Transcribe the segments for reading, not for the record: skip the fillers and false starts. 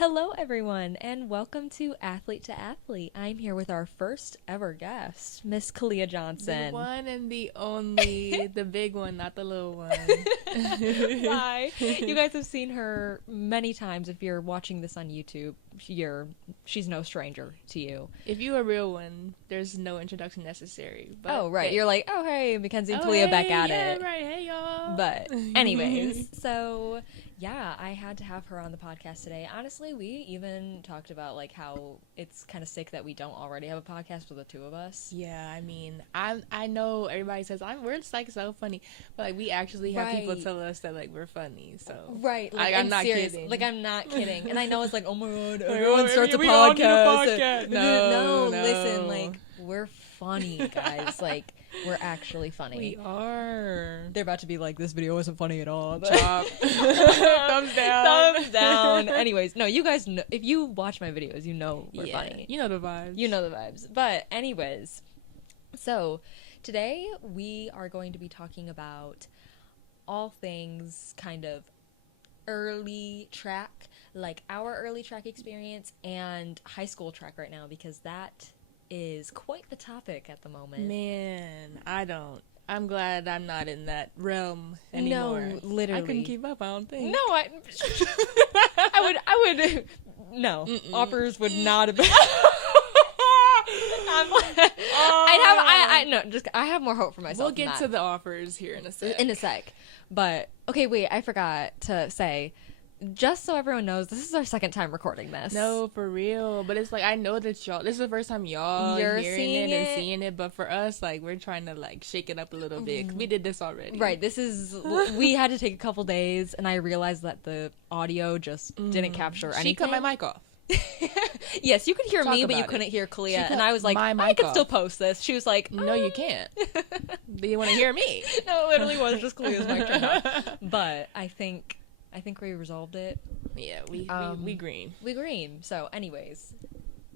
Hello, everyone, and welcome to Athlete to Athlete. I'm here with our first ever guest, Miss Caleia Johnson. The one and the only, the big one, not the little one. Hi. You guys have seen her many times. If you're watching this on YouTube, she's no stranger to you. If you a real one, there's no introduction necessary. But Oh, right. hey. You're like, oh, hey, Mackenzie and Caleia back at it. Right. Hey, y'all. But anyways, so yeah, I had to have her on the podcast today. Honestly, we even talked about like how it's kind of sick that we don't already have a podcast with the two of us. Yeah, I mean, I know everybody says we're like so funny, but like we actually have people tell us that like we're funny. So right, like, I'm not serious. kidding. Like I'm not kidding, and I know it's like, oh my god, Like, everyone starts a we all need podcast. No, listen, like we're funny, guys. Like we're actually funny. We are. They're about to be like, this video wasn't funny at all. Chop. Thumbs down. Thumbs down. Anyways, no, you guys know, if you watch my videos, you know we're funny. You know the vibes. You know the vibes. But anyways, so today we are going to be talking about all things kind of early track, like our early track experience and high school track right now, because that is quite the topic at the moment. Man, I'm glad I'm not in that realm anymore. No, literally. I couldn't keep up, I don't think. No, I would, no. Mm-mm. Offers would not have been. I have more hope for myself. We'll get to the offers here in a sec. In a sec. But, okay, wait, I forgot to say, just so everyone knows, this is our second time recording this. No, for real. But it's like, I know that this is the first time y'all You're hearing it and seeing it. But for us, like, we're trying to, like, shake it up a little bit. 'Cause we did this already. Right, we had to take a couple days, and I realized that the audio just didn't capture anything. She cut my mic off. Yes, you could hear Talk me, but you about couldn't it. hear Caleia, She cut and I was like, my I mic can off. still post this. She was like, No, you can't. Do you want to hear me? No, it literally was just Kaleia's mic turned off. But I think we resolved it. Yeah, we green. We green. So, anyways,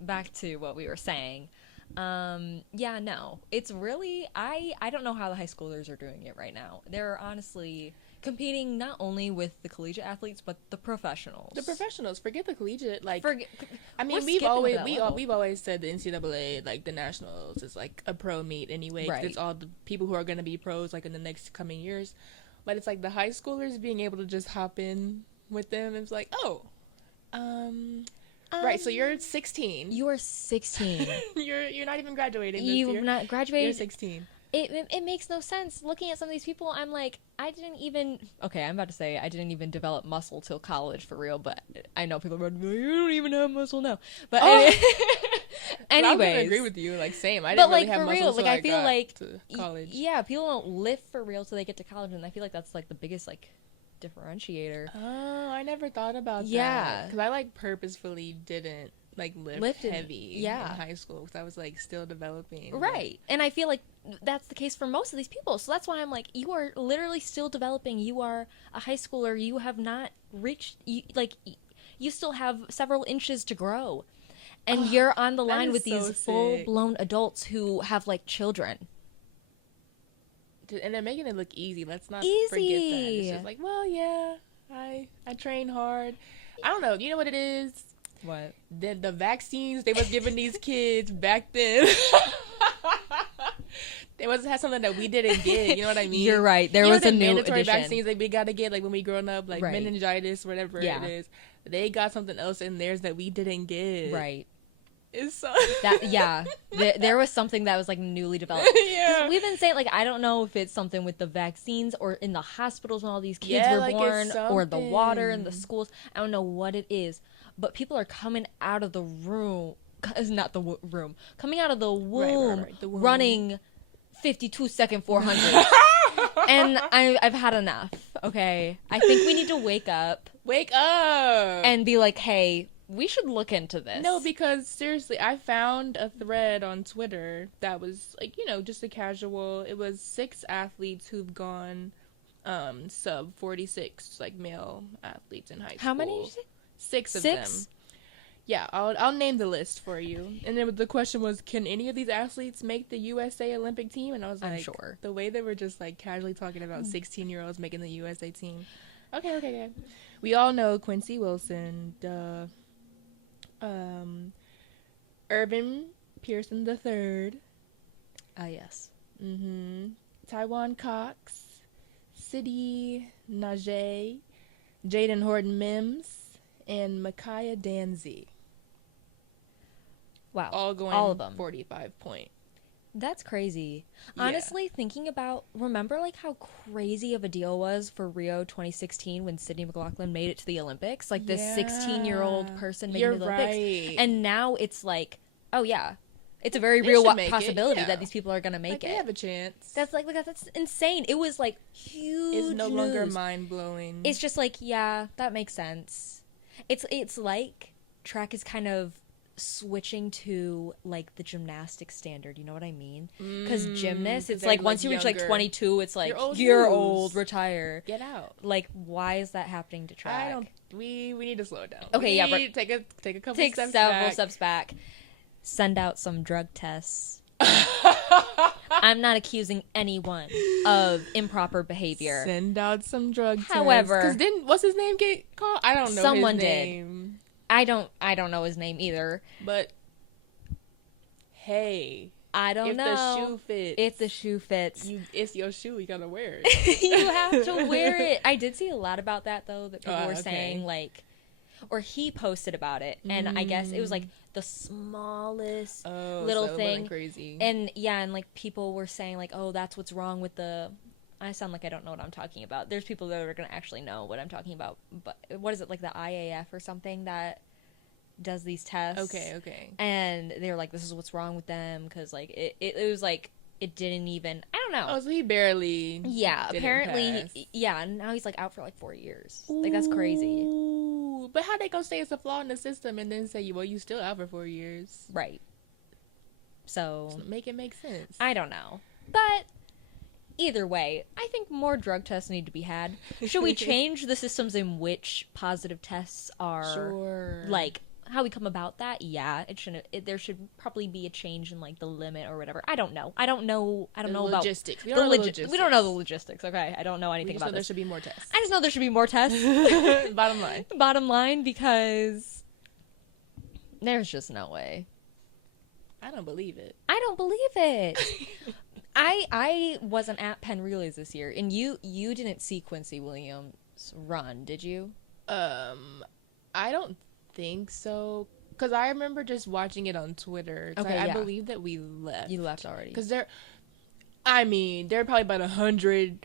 back to what we were saying. Yeah, no, it's really I don't know how the high schoolers are doing it right now. They're honestly competing not only with the collegiate athletes but the professionals. The professionals, forget the collegiate. Like, I mean, we're we've skipping always always said the NCAA, like the nationals, is like a pro meet anyway. 'Cause Right. it's all the people who are going to be pros like in the next coming years. But it's like the high schoolers being able to just hop in with them. It's like, right. So you're 16. You are 16. You're not even graduating this year. You've not graduated. You're 16. It makes no sense. Looking at some of these people, I'm like, I'm about to say I didn't even develop muscle till college for real, but I know people are about to be like, you don't even have muscle now. But anyways. I'm gonna agree with you, like same. I didn't really have for muscle real, till like I feel got like to college. Yeah, people don't lift for real till they get to college, and I feel like that's like the biggest like differentiator. Oh, I never thought about that. Yeah. Because I like purposefully didn't like lift heavy in high school because I was like still developing. Right. And I feel like that's the case for most of these people. So that's why I'm like, you are literally still developing. You are a high schooler. You have not reached, you still have several inches to grow. And you're on the line with these full-blown adults who have like children. And they're making it look easy. Let's not Easy. forget that. It's just like, well, yeah, I train hard. I don't know. You know what it is? What? The vaccines they was giving these kids back then. They must have had something that we didn't get. You know what I mean? You're right. There was a new mandatory addition. vaccines that we gotta get, like when we growing up, like Right. meningitis, whatever it is. They got something else in theirs that we didn't get. Right. It's so there was something that was like newly developed. Yeah. We've been saying like I don't know if it's something with the vaccines or in the hospitals when all these kids were like born or the water in the schools. I don't know what it is, but people are coming out of the room. It's not the room. Coming out of the womb, right. The womb. running 52-second 400. And I've had enough. Okay, I think we need to wake up and be like, hey, we should look into this. No, because seriously, I found a thread on Twitter that was like, just a casual. It was 6 athletes who've gone sub 46, like male athletes in high school. How many did you say? 6 of them. Yeah, I'll name the list for you. And then the question was, can any of these athletes make the USA Olympic team? And I was like, I'm sure. The way they were just like casually talking about 16-year-olds making the USA team. Okay. We all know Quincy Wilson, duh. Um, Urban Pearson the Third. Ah, yes. Taiwan Cox, City Najee, Jaden Horton Mims, and Micaiah Danzy. Wow. All going all of them. 45 point. That's crazy. Yeah. Honestly, thinking about, remember like how crazy of a deal was for Rio 2016 when Sydney McLaughlin made it to the Olympics? Like this 16-year-old person making it to the Olympics. Right. And now it's like, oh yeah, it's a very They real should make possibility it, yeah. that these people are going to make Like, it. they have a chance. That's like that's insane. It was like huge It's no longer news. mind-blowing. It's just like, yeah, that makes sense. It's like track is kind of switching to like the gymnastics standard, you know what I mean? Because gymnasts, it's like once you reach like 22, it's like you're old, retire, get out. Like, why is that happening to track? We need to slow it down. Okay, yeah, but take a couple take steps several back. steps back. Send out some drug tests. I'm not accusing anyone of improper behavior. Send out some drug tests. However, because didn't what's his name get called? I don't know. Someone his name. I don't know his name either. But hey, I don't know. If the shoe fits, if the shoe fits, it's your shoe. You gotta wear it. You have to wear it. I did see a lot about that though. That people were saying like, or he posted about it, and I guess it was like the smallest little thing. Crazy. And yeah, and like people were saying like, oh, that's what's wrong with the. I sound like I don't know what I'm talking about. There's people that are gonna actually know what I'm talking about. But what is it, like the IAF or something that does these tests? Okay. And they were like, this is what's wrong with them because like it was like it didn't even. I don't know. Oh, so he barely. Yeah, apparently. Pass. Yeah, and now he's like out for like 4 years. Like that's crazy. Ooh, but how they gonna say it's a flaw in the system and then say you still out for 4 years? Right. So make it make sense. I don't know, but. Either way, I think more drug tests need to be had. Should we change the systems in which positive tests are? Sure. Like, how we come about that? Yeah, it shouldn't. There should probably be a change in like the limit or whatever. I don't know. I don't know about logistics. We don't know the logistics. We don't know the logistics. Okay, I don't know anything about this. There this. should be more tests. I just know there should be more tests. Bottom line. Bottom line, because there's just no way. I don't believe it. I don't believe it. I wasn't at Penn Relays this year, and you didn't see Quincy Williams run, did you? I don't think so, because I remember just watching it on Twitter. Okay, I believe that we left. You left already. Because there are probably about 100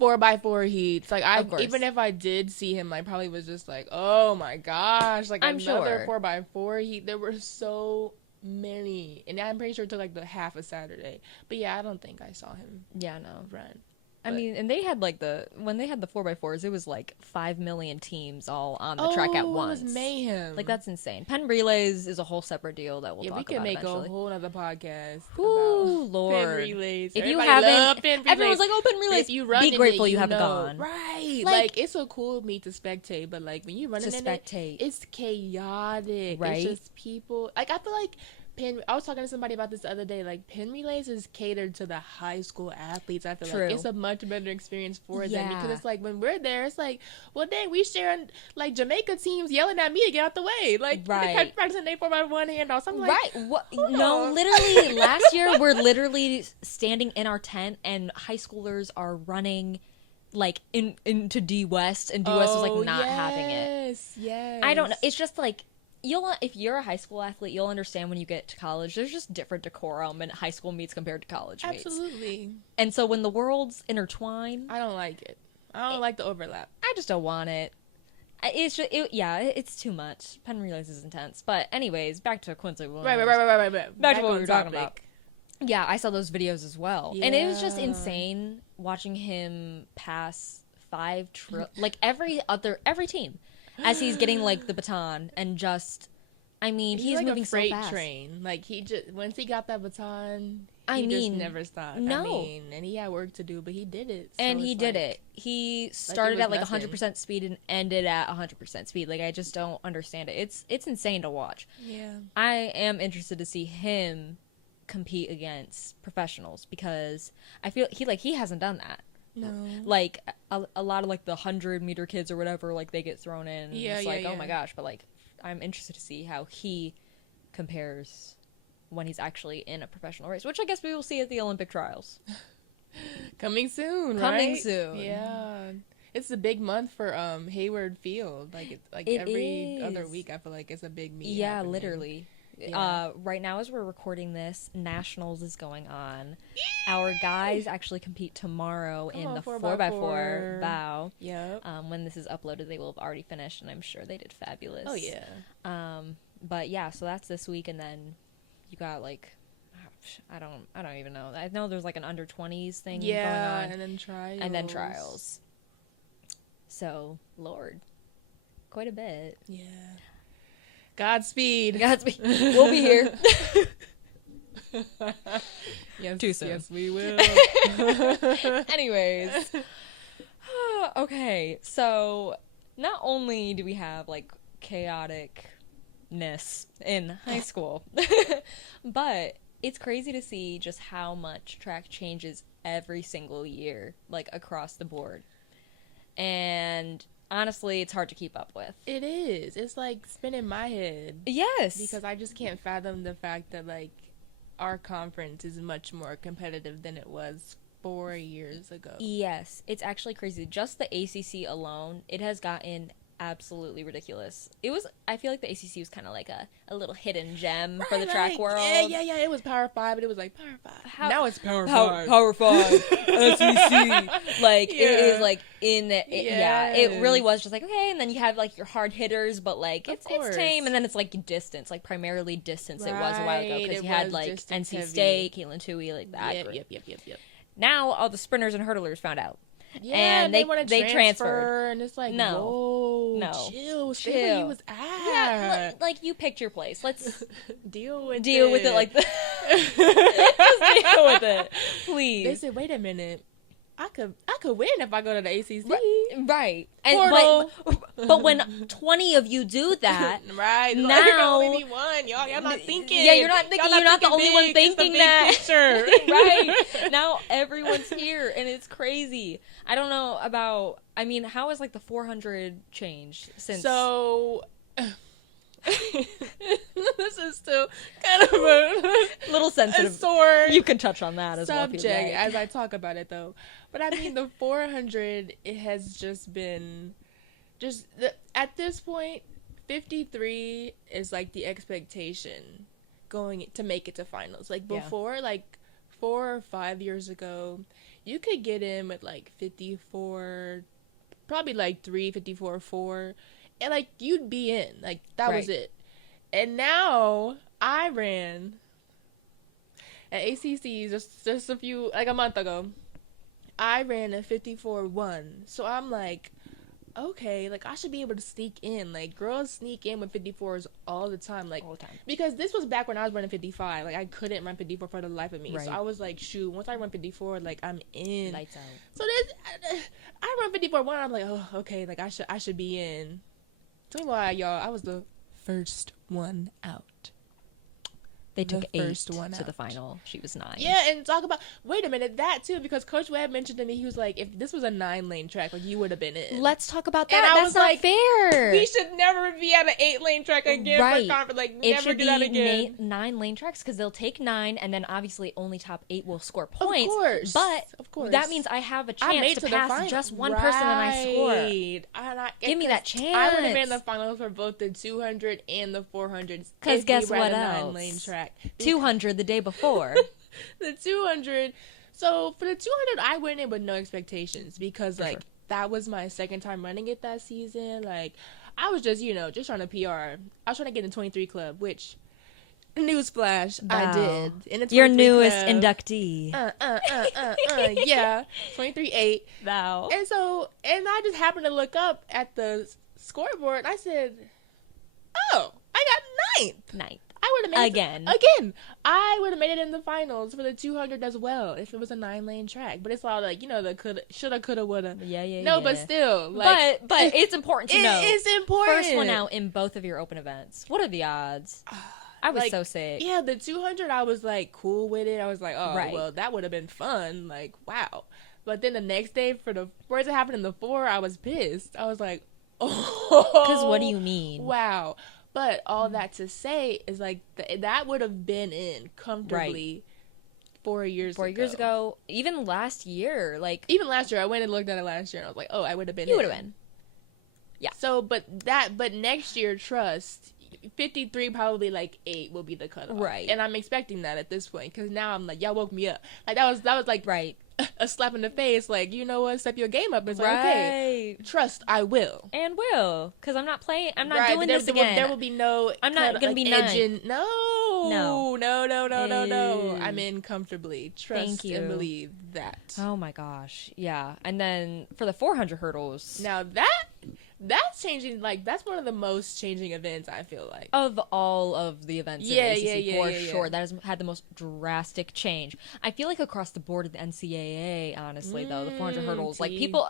4x4 heats. Like even if I did see him, I probably was just like, oh my gosh, like another 4x4 heat. There were so many, and I'm pretty sure it took like the half of Saturday. But yeah, I don't think I saw him. Yeah, no. Run. I mean, and they had like when they had the 4x4s, it was like 5 million teams all on the track at once. It was mayhem. Like that's insane. Penn Relays is a whole separate deal that we'll talk about. We could make eventually. a whole other podcast. Ooh, about Lord. Penn Relays. If you haven't, everyone's like, oh, Penn Relays. If you run be grateful it, you haven't know. gone. Right. Like it's a cool meet to spectate, but like when you run in spectate, it's chaotic. Right. It's just people. Like I feel like I was talking to somebody about this the other day. Like Penn Relays is catered to the high school athletes. I feel like it's a much better experience for them, because it's like when we're there, it's like, well, dang, we sharing like Jamaica teams yelling at me to get out the way, like they kept practicing they 4x1 handoffs. I'm like, no, literally last year we're literally standing in our tent and high schoolers are running like into D West, and D West was like not having it. Yes. I don't know. It's just like. If you're a high school athlete, you'll understand when you get to college. There's just different decorum in high school meets compared to college meets. Absolutely. And so when the worlds intertwine, I don't like it. I don't like the overlap. I just don't want it. It's too much. Penn Relays is intense. But anyways, back to Quincy Williams. Right. Back to what we were talking about. Yeah, I saw those videos as well. Yeah. And it was just insane watching him pass like every team. As he's getting like the baton and just, I mean, he's like moving so fast. Like a freight train. Like he just once he got that baton, he just never stopped. No, and he had work to do, but he did it. So and he did it. He started at like 100% speed and ended at 100% speed. Like I just don't understand it. It's insane to watch. Yeah, I am interested to see him compete against professionals because I feel he hasn't done that. No. Like, a lot of, like, the 100-meter kids or whatever, like, they get thrown in. Yeah, it's like, oh, my gosh. But, like, I'm interested to see how he compares when he's actually in a professional race, which I guess we will see at the Olympic trials. Coming soon, right? Coming soon. Yeah. It's a big month for Hayward Field. It every is. other week I feel like it's a big meet. Yeah, happening. literally. Yeah. Right now as we're recording this, Nationals is going on. Our guys actually compete tomorrow in the 4x4 bow. Yep. When this is uploaded, they will have already finished, and I'm sure they did fabulous. Oh yeah. But yeah, so that's this week, and then you got like, I don't even know. I know there's like an under 20s thing going on. And then trials. So, Lord, quite a bit. Yeah. Godspeed. We'll be here. Yes, Too soon. Yes, we will. Anyways. Okay, so not only do we have like chaoticness in high school, but it's crazy to see just how much track changes every single year, like across the board. And honestly, it's hard to keep up with. It is. It's like spinning my head. Yes. Because I just can't fathom the fact that, like, our conference is much more competitive than it was 4 years ago. Yes. It's actually crazy. Just the ACC alone, it has gotten absolutely ridiculous. I feel like the ACC was kind of like a little hidden gem for the track world. Yeah. It was Power 5, but it was like Power 5. Now it's Power 5. Power 5, SEC. Like, it is like in the, it really was just like, okay, and then you have like your hard hitters, but like, it's tame, and then it's like distance, like primarily distance. It was a while ago, because you had like NC State, Caitlin Toohey, like that group. Yep. Now all the sprinters and hurdlers found out. Yeah, and they want to transferred. And it's like, no, chill. Stay where you was at. Yeah, like you picked your place. Let's deal with it like that. Just deal with it, please. They said, wait a minute. I could win if I go to the ACC. Right. And but when 20 of you do that, right? Now like, you only need one. Y'all not thinking. Yeah, you're not thinking. You're not the only one thinking that. Right. Now everyone's here, and it's crazy. I don't know about. I mean, how has like the 400 changed since? So. This is still kind of a little sensitive. Sore you can touch on that as subject well, like. as I talk about it, though. But I mean, the 400, it has just been, at this point, 53 is like the expectation going to make it to finals. Like before, like 4 or 5 years ago, you could get in with like 54, probably like 3, 54, 4. And, like, you'd be in. Like, that was it. And now, I ran at ACC just a month ago. I ran a 54-1. So, I'm like, okay, like, I should be able to sneak in. Like, girls sneak in with 54s all the time. Like, all the time. Because this was back when I was running 55. Like, I couldn't run 54 for the life of me. Right. So, I was like, shoot, once I run 54, like, I'm in. Lights out. So, I run 54-1. I'm like, oh, okay, like, I should be in. Tell me why, y'all. I was the first one out. They took 8 to the final. She was 9. Yeah, and talk about, wait a minute, that too, because Coach Webb mentioned to me, he was like, if this was a 9-lane track, like, you would have been in. Let's talk about that. And That's not like, fair. We should never be at an 8-lane track again for conference. Like, never do that again. 9-lane tracks, because they'll take 9, and then obviously only top 8 will score points. Of course. That means I have a chance to pass just one person and I score. Give me that chance. I would have been in the finals for both the 200 and the 400s. Because guess what else? 9-lane track. 200 the day before. The 200. So for the 200, I went in with no expectations because that was my second time running it that season. Like, I was just trying to PR. I was trying to get in the 23 club, which, newsflash, I did. In the your newest club. Inductee. Yeah, 23-8. Wow. And I just happened to look up at the scoreboard. And I said, oh, I got ninth. I would have made again. I would have made it in the finals for the 200 as well if it was a 9-lane track. But it's all like the shoulda, coulda, woulda. Yeah. No, but still, like, but it's important to know. It's important. First one out in both of your open events. What are the odds? I was so sick. Yeah, the 200, I was like cool with it. I was like, oh, well, that would have been fun. Like, wow. But then the next day for it happened in the 4, I was pissed. I was like, oh, because what do you mean? Wow. But all that to say is like that would have been in comfortably 4 years ago. 4 years ago, even last year, like even last year, I went and looked at it last year, and I was like, oh, I would have been. You would have been. Yeah. So, but next year, trust 53, probably like 8 will be the cutoff. Right. And I'm expecting that at this point because now I'm like, y'all woke me up. Like that was like right. a slap in the face. Like, you know what? Step your game up. It's like, right. okay, trust, I will. And will, because I'm not playing. I'm not right. doing this again. There will be no. I'm not gonna be edging. No. No. I'm in comfortably. Trust Thank you. and believe that. Oh my gosh, yeah. And then for the 400 hurdles, now that's changing. Like that's one of the most changing events, I feel like, of all of the events. Yeah, in ACC, yeah, for yeah, sure. yeah. That has had the most drastic change. I feel like across the board of the NCAA, honestly, though, the 400 hurdles, like people,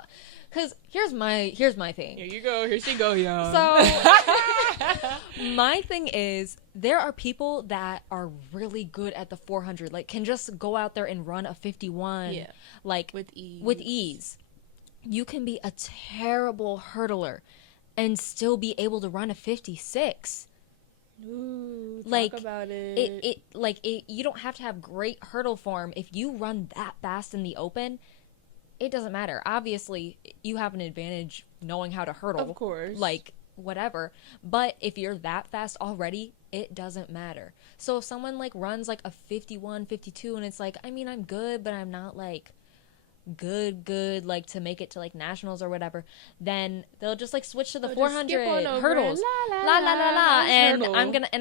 because here's my thing. Here you go. Here she go, y'all. So my thing is, there are people that are really good at the 400, like can just go out there and run a 51, like with ease. With ease. You can be a terrible hurdler and still be able to run a 56. Ooh, like talk about it. You don't have to have great hurdle form. If you run that fast in the open, it doesn't matter. Obviously, you have an advantage knowing how to hurdle. Of course. Like, whatever. But if you're that fast already, it doesn't matter. So if someone, like, runs, like, a 51, 52, and it's like, I mean, I'm good, but I'm not, like, good, like, to make it to, like, nationals or whatever, then they'll just, like, switch to the 400 hurdles. La, la, la, la. And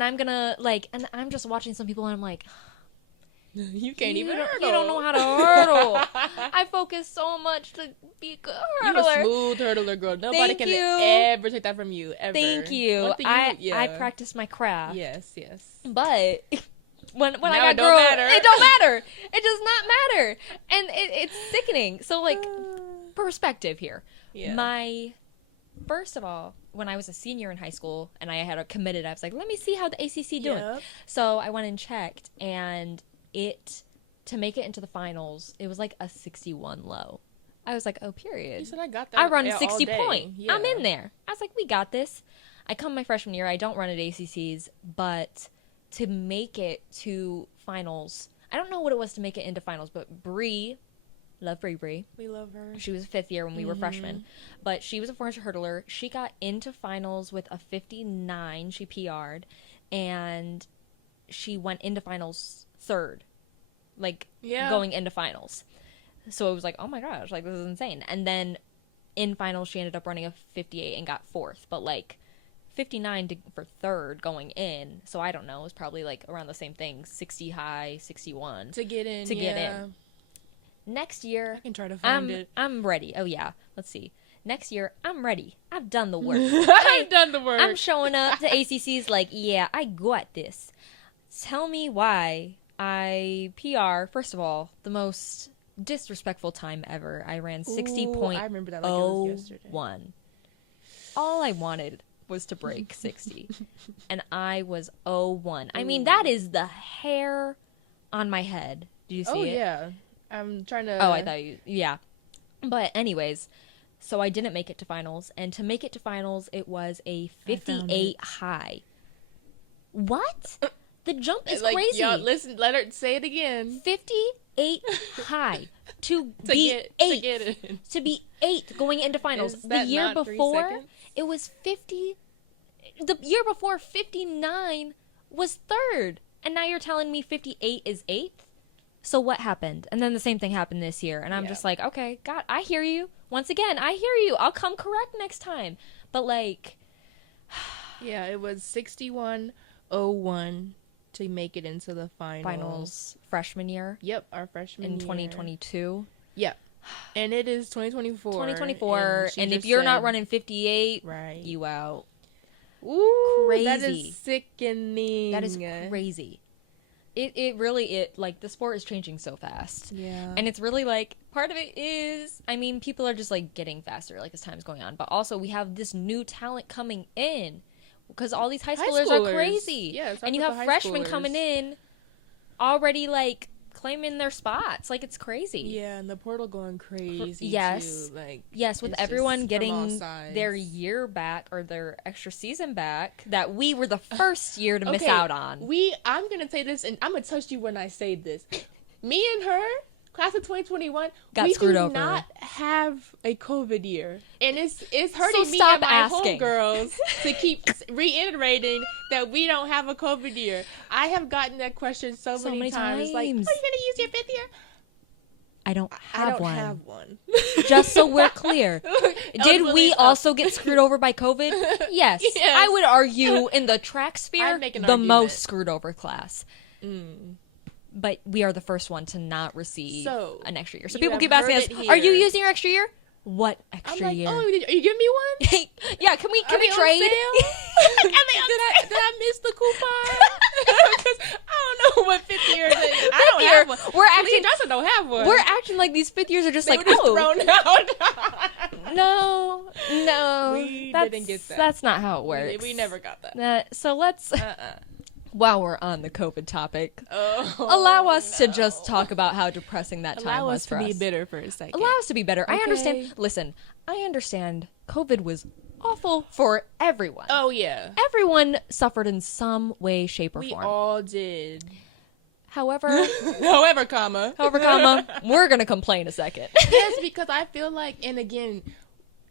I'm gonna, like, and I'm just watching some people, and I'm like... You can't even hurdle. You don't know how to hurdle. I focus so much to be a good hurdler. You're a smooth hurdler, girl. Nobody can ever take that from you, ever. Thank you. I practice my craft. Yes. But when I got it don't girl, matter. it don't matter. It does not matter. And it's sickening. So, like, perspective here. Yeah. First of all, when I was a senior in high school and I had committed, I was like, let me see how the ACC doing. Yep. So I went and checked, and to make it into the finals, it was like a 61 low. I was like, oh, period. You said I got that. I run 60 point. Yeah. I'm in there. I was like, we got this. I come my freshman year. I don't run at ACCs, but to make it to finals, I don't know what it was to make it into finals, but Bree, love Bree. We love her. She was fifth year when we were freshmen, but she was a 400 hurdler. She got into finals with a 59. She PR'd, and she went into finals third, going into finals. So it was like, oh my gosh, like, this is insane. And then in finals, she ended up running a 58 and got fourth, but like 59 for third going in. So I don't know, it was probably like around the same thing, 60 high, 61 to get in. Get in. Next year, I can try to find it. I'm ready. Oh yeah, let's see. Next year, I'm ready. I've done the work. I've done the work. I'm showing up to ACCs like, yeah, I got this. Tell me why I PR, first of all, the most disrespectful time ever. I ran 60.01. I remember that like it was yesterday. All I wanted was to break 60. And I was 01. I mean, that is the hair on my head. Do you see it? Oh, yeah. I'm trying to... Oh, I thought you... Yeah. But anyways, so I didn't make it to finals. And to make it to finals, it was a 58 high. What? The jump is crazy. Y'all, listen, let her say it again. 58 high to be 8th. To be 8th going into finals. The year before, it was 50. The year before, 59 was third. And now you're telling me 58 is 8th? So what happened? And then the same thing happened this year. And I'm just like, okay, God, I hear you. Once again, I hear you. I'll come correct next time. But like... yeah, it was 61.01 to make it into the finals. Freshman year. Yep, our freshman in year. 2022. Yep. And it is 2024. 2024. And if you're not running 58, right, you out. Ooh, crazy. That is sickening. That is crazy. It really, like, the sport is changing so fast. Yeah. And it's really, like, part of it is, I mean, people are just, like, getting faster, like, as time's going on. But also, we have this new talent coming in. Because all these high schoolers are crazy. Yeah, and you have freshmen coming in already, like, claiming their spots. Like, it's crazy. Yeah, and the portal going crazy, Yes. too. Like, Yes, with it's everyone just from getting all sides. their year back or their extra season back that we were the first year to miss Okay, out on. I'm going to say this, and I'm going to touch you when I say this. Me and her, class of 2021, Got screwed do over. not have a COVID year. And it's hurting So me stop and my asking. homegirls to keep reiterating that we don't have a COVID year. I have gotten that question so many times. Like, are you going to use your 5th year? I don't have one. Just so we're clear. Did we also get screwed over by COVID? Yes. Yes. I would argue in the track sphere, I'd make an the argument. most screwed over class. Mm. But we are the first one to not receive an extra year. So you people have keep asking heard us, it "Are you here." using your extra year?" What I'm extra like, year? oh, are you giving me one? Yeah, can we Are they on trade? sale? Did I miss the coupon? Because I don't know what 5th year is. I don't have one. We're Caleia acting. Johnson don't have one. We're acting like these 5th years are just They like, were just oh, thrown out. no. We that's, didn't get that. That's not how it works. We never got that. So let's. While we're on the COVID topic, Oh, allow us to just talk about how depressing that time Allow was us for to us. be bitter for a second. Allow us to be better. I Okay. understand. Listen, I understand COVID was awful for everyone. Oh, yeah. Everyone suffered in some way, shape, or We form. all did. However, However, comma, we're going to complain a second. yes, because I feel like, and again,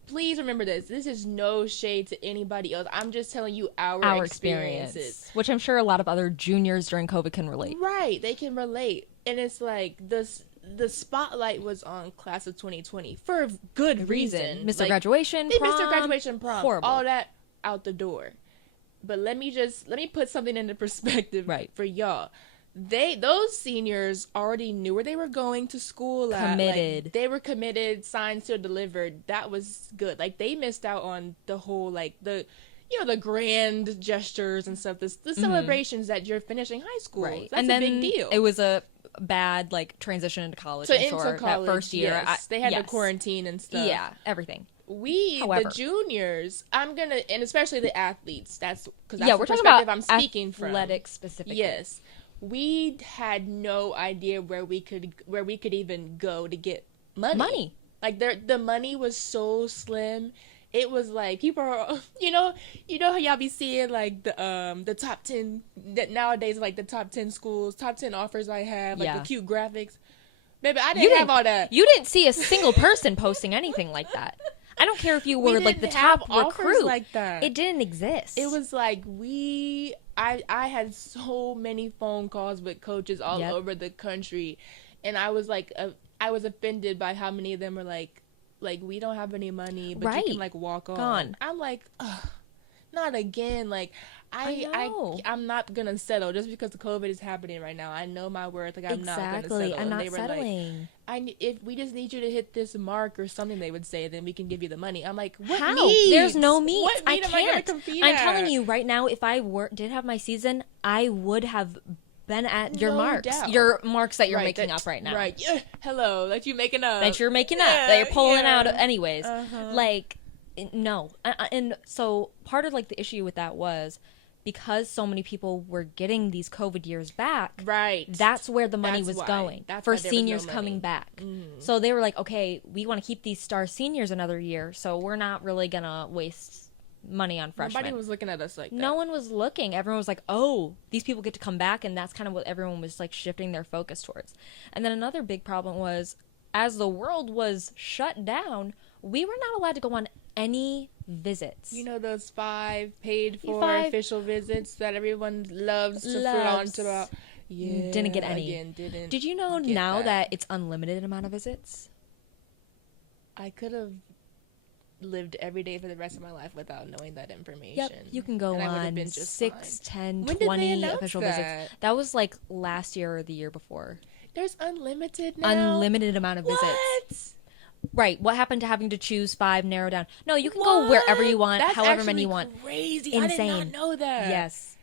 please remember this. This is no shade to anybody else. I'm just telling you our experiences. Which I'm sure a lot of other juniors during COVID can relate. Right, they can relate. And it's like the spotlight was on class of 2020 for good reason. Missed their Like, graduation, they prom. missed their graduation, prom, Horrible. all that out the door. But let me put something into perspective for y'all. Those seniors already knew where they were going to school at. Committed. Like, they were committed, signed, sealed, delivered. That was good. Like, they missed out on the whole, like, the grand gestures and stuff, the celebrations that you're finishing high school. Right. That's and then a big deal. It was a bad, like, transition into college. I'm sure, that first year. Yes. They had the quarantine and stuff. Yeah, everything. The juniors, and especially the athletes, that's because that's the we're talking perspective about I'm speaking from. Athletics specifically. Yes. We had no idea where we could even go to get money. Like the money was so slim. It was like people are, you know how y'all be seeing like the top 10 that nowadays, like the top 10 schools, top 10 offers I have, like the cute graphics. Baby, I didn't have all that. You didn't see a single person posting anything like that. I don't care if you were like the top recruit. Like that. It didn't exist. It was like I had so many phone calls with coaches all over the country, and I was like, I was offended by how many of them were like we don't have any money, but you can like walk on. I'm like, ugh, not again. Like I'm not gonna settle just because the COVID is happening right now. I know my worth. Like I'm not gonna settle. I'm not and they were settling. like, if we just need you to hit this mark or something, they would say, then we can give you the money. I'm like, what How? means? There's no means. What mean I am I gonna can't. compete I'm at? telling you right now, if I did have my season, I would have been at your marks. Doubt. Your marks that you're making up right now. Right. Yeah. Hello. That you're making up. That you're making up. That you're pulling out anyways. Like, no. And so part of like the issue with that was because so many people were getting these COVID years back. Right. That's where the money was going for seniors coming back. So they were like, okay, we want to keep these star seniors another year, so we're not really going to waste money on freshmen. Nobody was looking at us like that. No one was looking. Everyone was like, oh, these people get to come back, and that's kind of what everyone was like shifting their focus towards. And then another big problem was as the world was shut down, we were not allowed to go on any visits. You know those 5 paid for official visits that everyone loves to flaunt about? Yeah, didn't get any. Again, Did you know now that it's unlimited amount of visits? I could have lived every day for the rest of my life without knowing that information. Yep, you can go on 6, 10, 20 official visits. That was like last year or the year before. There's unlimited now? Unlimited amount of visits. Right. What happened to having to choose 5, narrow down? No, you can go wherever you want, however many you want. Crazy. Insane. I did not know that. Yes.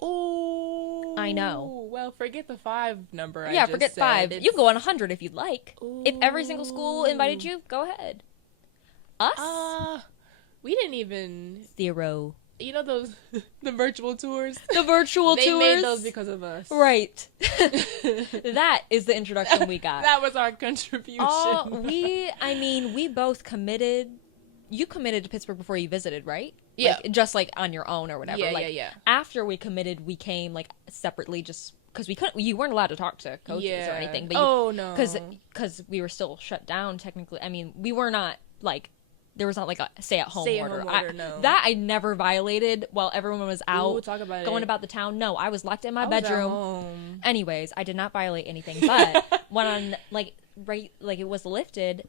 Oh. I know. Well, forget the 5 number. Yeah, forget 5. You can go on 100 if you'd like. Ooh. If every single school invited you, go ahead. Us? We didn't even... 0. you know those the virtual tours. The virtual They tours. made those because of us. Right. That is the introduction we got. That was our contribution. We both committed. You committed to Pittsburgh before you visited, right? Yeah. Like, just like on your own or whatever. Yeah, like, yeah. After we committed, we came like separately just because we couldn't. You weren't allowed to talk to coaches or anything. But no. Because we were still shut down technically. I mean, we were not like. There was not like a stay-at-home order. No. That I never violated while everyone was out. Ooh, talk about going it. about the town. No, I was locked in my I was bedroom. at home. Anyways, I did not violate anything, but when on like it was lifted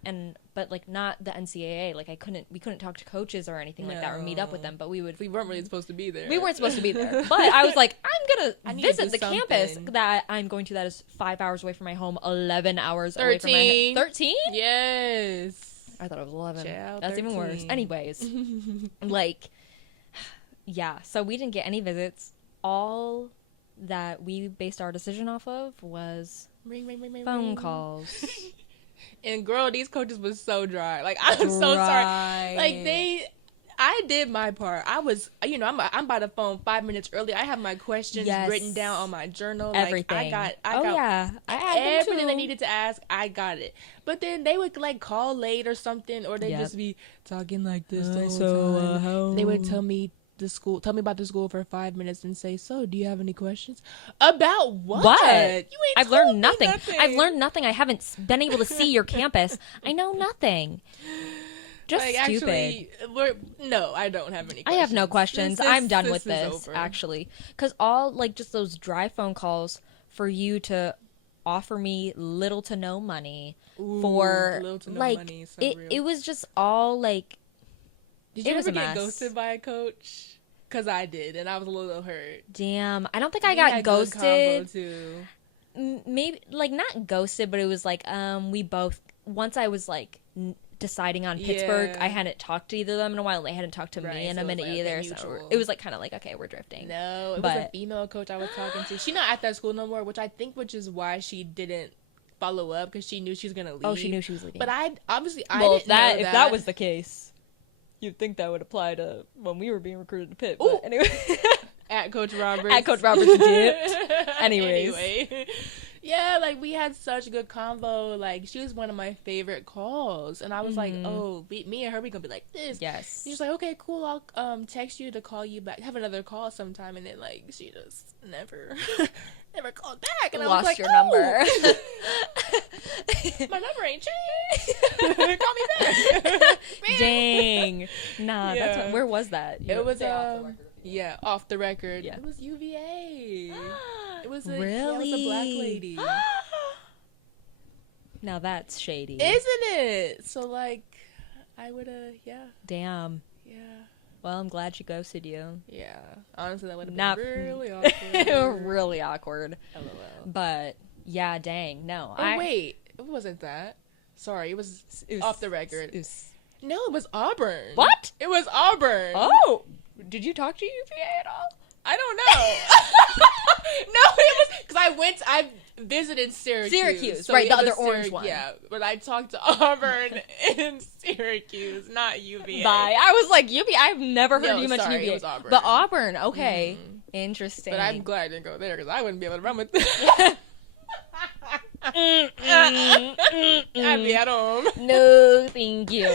but like not the NCAA. Like we couldn't talk to coaches or anything like that or meet up with them. But we weren't really supposed to be there. We weren't supposed to be there. But I was like, I need visit the something. campus that I'm going to. That is 5 hours away from my home, 11 hours 13. away from my 13. Yes. I thought it was 11. Child, That's 13. even worse. Anyways, yeah. So we didn't get any visits. All that we based our decision off of was ring, phone calls. And girl, these coaches was so dry. Like, I'm so sorry. Like, I did my part. I was, I'm by the phone 5 minutes early. I have my questions written down on my journal. Everything. Like, I got I had everything they needed to ask. I got it. But then they would like call late or something, or they just be talking like this the whole time. They would tell me about the school for 5 minutes and say, "So, do you have any questions about what?" You ain't I've learned nothing. I've learned nothing. I haven't been able to see your campus. I know nothing. Just like, stupid. Actually, no, I don't have any questions. I have no questions. I'm done with this, over. actually. Because all, like, just those dry phone calls for you to offer me little to no money for, little to no like, money. So it was just all, like, did you ever get ghosted by a coach? Because I did, and I was a little hurt. Damn. I don't think I got ghosted. Good combo too. Maybe, like, not ghosted, but it was like, we both, once I was, like, deciding on Pittsburgh, I hadn't talked to either of them in a while. They hadn't talked to me in a minute either. So it was like kind of like, okay, we're drifting. No, it was a female coach I was talking to. She's not at that school no more, which is why she didn't follow up, because she knew she was gonna leave. Oh, she knew she was leaving. But I didn't know if that was the case, you'd think that would apply to when we were being recruited to Pitt. But anyway, at Coach Roberts. At Coach Roberts dipped. Anyway. Yeah, like, we had such a good convo. Like, she was one of my favorite calls. And I was like, oh, me and her, we gonna be like this. Yes. She's like, okay, cool, I'll text you to call you back. Have another call sometime. And then, like, she just never called back. And I was like, your number. My number ain't changed. Call me back. Dang. Nah, that's where was that? It was, off the record. Yeah. It was UVA. It was a black lady. Now that's shady. Isn't it? So, like, I would Damn. Yeah. Well, I'm glad she ghosted you. Yeah. Honestly, that would have been really awkward. Really awkward. LOL. But, yeah, dang. No. Wait. It wasn't that. Sorry, it was off the record. No, it was Auburn. What? It was Auburn. Oh. Did you talk to UVA at all? I don't know. No, it was because I visited Syracuse. So right, the other orange one. Yeah, but I talked to Auburn in Syracuse, not UVA. Bye. I was like, UVA. I've never heard you mention UVA. It was Auburn. But Auburn, okay. Interesting. But I'm glad I didn't go there because I wouldn't be able to run with it. I'd be at home. No, thank you.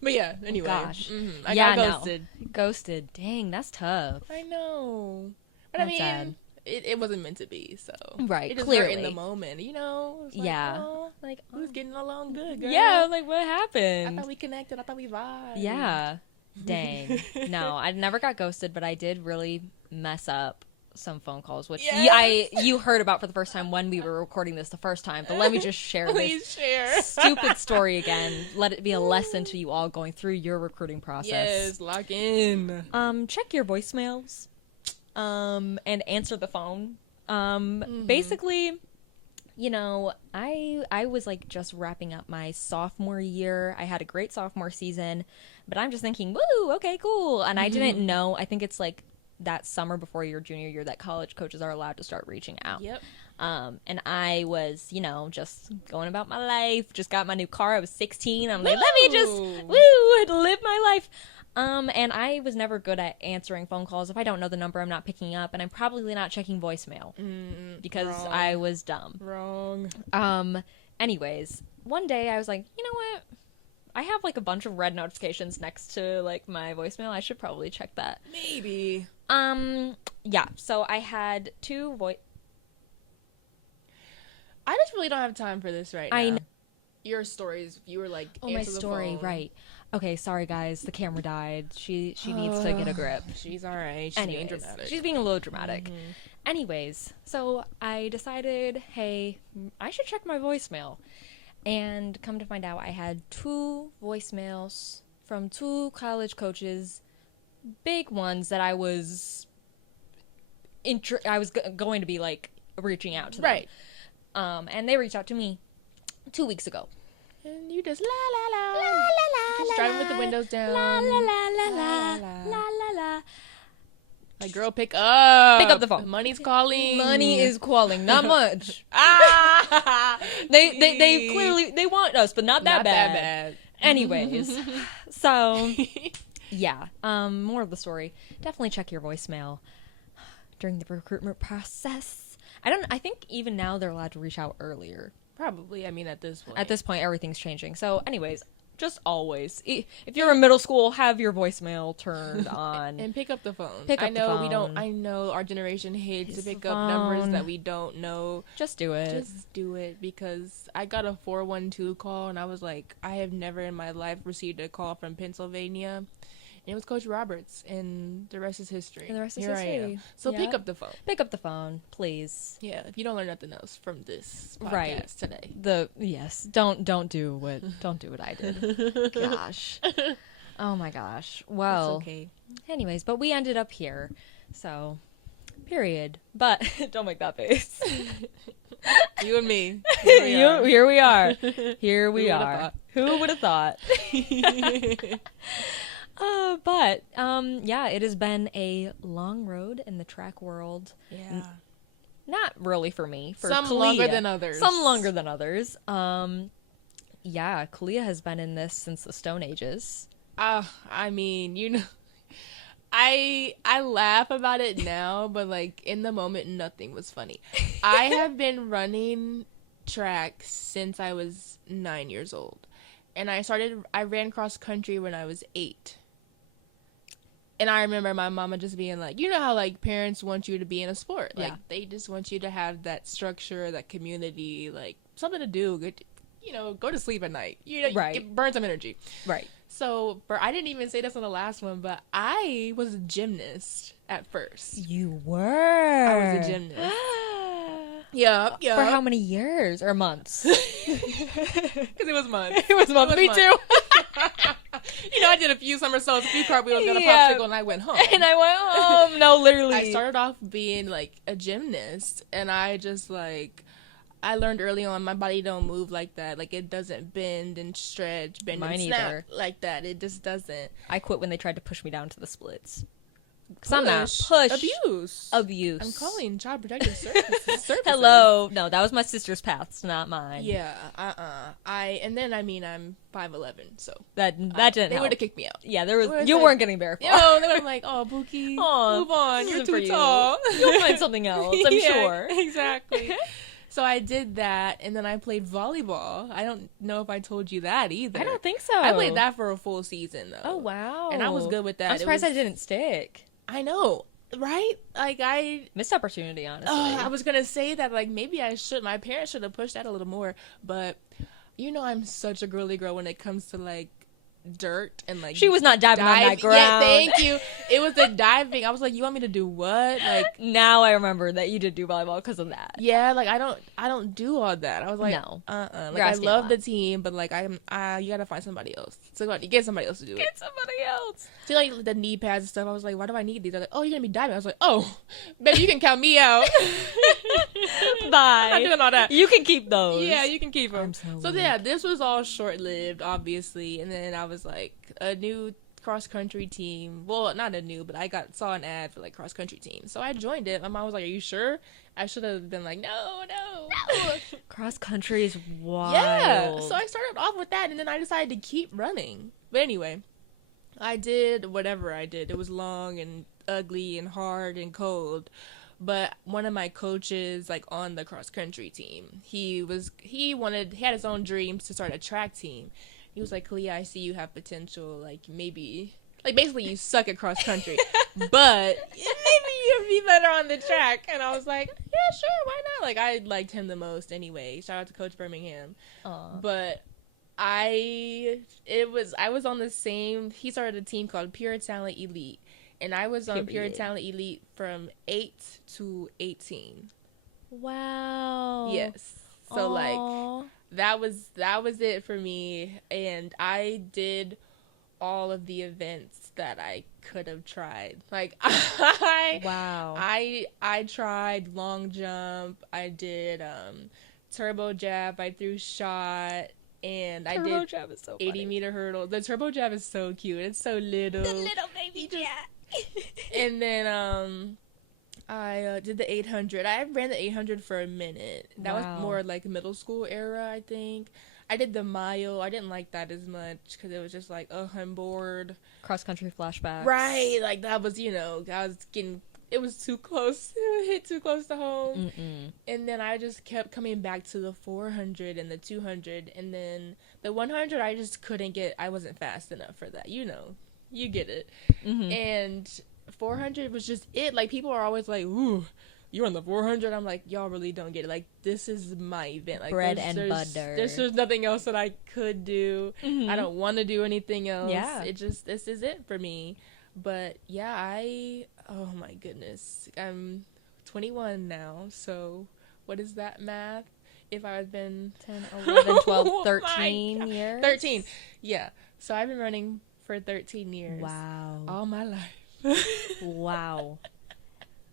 But yeah, anyway. Gosh. I got ghosted. Ghosted. Dang, that's tough. I know. But That's I mean, sad. It wasn't meant to be, so. Right, it just clearly. hurt in the moment, you know? It's like, Yeah. Oh, like, who's getting along good, girl? Yeah, like, what I happened? thought we connected. I thought we vibed. Yeah. Dang. No, I never got ghosted, but I did really mess up some phone calls, which you heard about for the first time when we were recording this the first time. But let me just share this stupid story again. Let it be a lesson to you all going through your recruiting process. Yes, lock in. Check your voicemails. And answer the phone. Basically, you know, I was like just wrapping up my sophomore year. I had a great sophomore season, but I'm just thinking, woo, okay, cool. And I didn't know, I think it's like that summer before your junior year that college coaches are allowed to start reaching out. Yep. And I was, just going about my life, just got my new car. I was 16. I'm like, let me just, live my life. And I was never good at answering phone calls. If I don't know the number, I'm not picking up, and I'm probably not checking voicemail because wrong. I was dumb. Wrong. Anyways, one day I was like, you know what? I have like a bunch of red notifications next to like my voicemail. I should probably check that. Maybe. Yeah. So I had two I just really don't have time for this right now. I know. Your stories, you were like, Oh, my answer the story, phone. right. Okay, sorry guys, the camera died. She needs to get a grip. She's alright. She's being dramatic. She's being a little dramatic. Anyways, so I decided, hey, I should check my voicemail. And come to find out, I had 2 voicemails from 2 college coaches, big ones that I was going to be like reaching out to them. Right. And they reached out to me 2 weeks ago. And you just la la la. La la la. Just driving with the windows down. La la la la la la la la. Like, girl, pick up. Pick up the phone. Money's calling. Money is calling. Not much. They clearly they want us, but not that bad. Anyways, so yeah. More of the story. Definitely check your voicemail during the recruitment process. I think even now they're allowed to reach out earlier. Probably. I mean, at this point. At this point, everything's changing. So, anyways, just always, if you're in middle school, have your voicemail turned on and pick up the phone. Pick up I know the phone. we don't. I know our generation hates to pick the up numbers phone. that we don't know. Just do it. Just do it, because I got a 412 call and I was like, I have never in my life received a call from Pennsylvania. And it was Coach Roberts, and the rest is history. And the rest is Here I history. am. So Yeah. pick up the phone. Pick up the phone, please. Yeah, if you don't learn nothing else from this podcast Right. today. Don't do what I did. Gosh. Oh my gosh. Well, It's okay. anyways, but we ended up here. So, period. But don't make that face. You and me. Here we are. Here we Who would've are. thought? Who would have thought? But yeah, it has been a long road in the track world. Yeah. Not really for me. For Some Caleia. longer than others. Some longer than others. Yeah, Caleia has been in this since the Stone Ages. I mean, you know, I laugh about it now, but like in the moment, nothing was funny. I have been running track since I was 9 years old, and I ran cross country when I was 8. And I remember my mama just being like, you know how like parents want you to be in a sport, like they just want you to have that structure, that community, like something to do. Go to sleep at night. Right. Burn some energy. Right. So, I didn't even say this on the last one, but I was a gymnast at first. You were. I was a gymnast. Yeah. For how many years or months? Because it was months. It was months. Me too. I did a few somersaults, a few cartwheels, got a Yeah. popsicle, and I went home. And I went home. No, literally. I started off being like a gymnast, and I just like, I learned early on my body don't move like that. Like it doesn't bend and stretch, bend Mine and snap either. like that. It just doesn't. I quit when they tried to push me down to the splits. Because I'm not Abuse. Abuse. I'm calling Child Protective Services. Hello. No, that was my sister's paths, not mine. Yeah. I'm 5'11", so That didn't they help. would have kicked me out. Yeah, was you like- weren't getting very far. No, they were like, "Oh, Pookie, Aw, move on. this You're isn't too for you. tall. You'll find something else, I'm Yeah, sure. Exactly. So I did that, and then I played volleyball. I don't know if I told you that either. I don't think so. I played that for a full season though. Oh, wow. And I was good with that. I'm surprised I didn't stick. I know, right? Like Missed opportunity, honestly. I was gonna say that, like, maybe I should. My parents should have pushed that a little more, but I'm such a girly girl when it comes to like dirt and like. She was not diving on that ground. Yeah, thank you. It was the diving. I was like, you want me to do what? Like, now I remember that you did do volleyball because of that. yeah, like I don't do all that. I was like, No. Like You're I asking a love lot. the team, but like you gotta find somebody else. So you get somebody else to do it. Get somebody else. See, like the knee pads and stuff. I was like, why do I need these? They're like, oh, you're gonna be diving. I was like, oh, baby, you can count me out. Bye. I'm doing all that. You can keep those. Yeah, you can keep them. I'm so So weak. yeah, this was all short lived, obviously, and then I was like, a new cross country team. Well, not a new, but I saw an ad for like cross country team. So I joined it. My mom was like, "Are you sure?" I should have been like, "No, no." Cross country is wild. Yeah. So I started off with that, and then I decided to keep running. But anyway, I did whatever I did. It was long and ugly and hard and cold. But one of my coaches, like on the cross country team, he had his own dreams to start a track team. He was like, "Caleia, I see you have potential. Like maybe, like basically you suck at cross country, but maybe you'll be better on the track." And I was like, "Yeah, sure, why not?" Like I liked him the most anyway. Shout out to Coach Birmingham. But I was on the same. He started a team called Pure Talent Elite. And I was on Pure Talent Elite from 8 to 18. Wow. Yes. So like that was it for me, and I did all of the events that I could have tried. Like I tried long jump, I did turbo jab, I threw shot, and I did jab is so 80-meter hurdle. The turbo jab is so cute. It's so little. The little baby jab. And then I did the 800. I ran the 800 for a minute. That was more like middle school era, I think. I did the mile. I didn't like that as much because it was just like, I'm bored. Cross country flashbacks. Right, like that was, it was too close. It hit too close to home. And then I just kept coming back to the 400 and the 200, and then the 100 I just couldn't get. I wasn't fast enough for that. You get it. And 400 was just it. Like, people are always like, "Ooh, you're on the 400." I'm like, y'all really don't get it. Like, this is my event. Like, bread and butter. There's nothing else that I could do. I don't want to do anything else. Yeah. This is it for me. But yeah, oh my goodness. I'm 21 now. So what is that math? If I had been 10, 11, 12, 13 years? 13. Yeah. So I've been running for 13 years. Wow. All my life. Wow.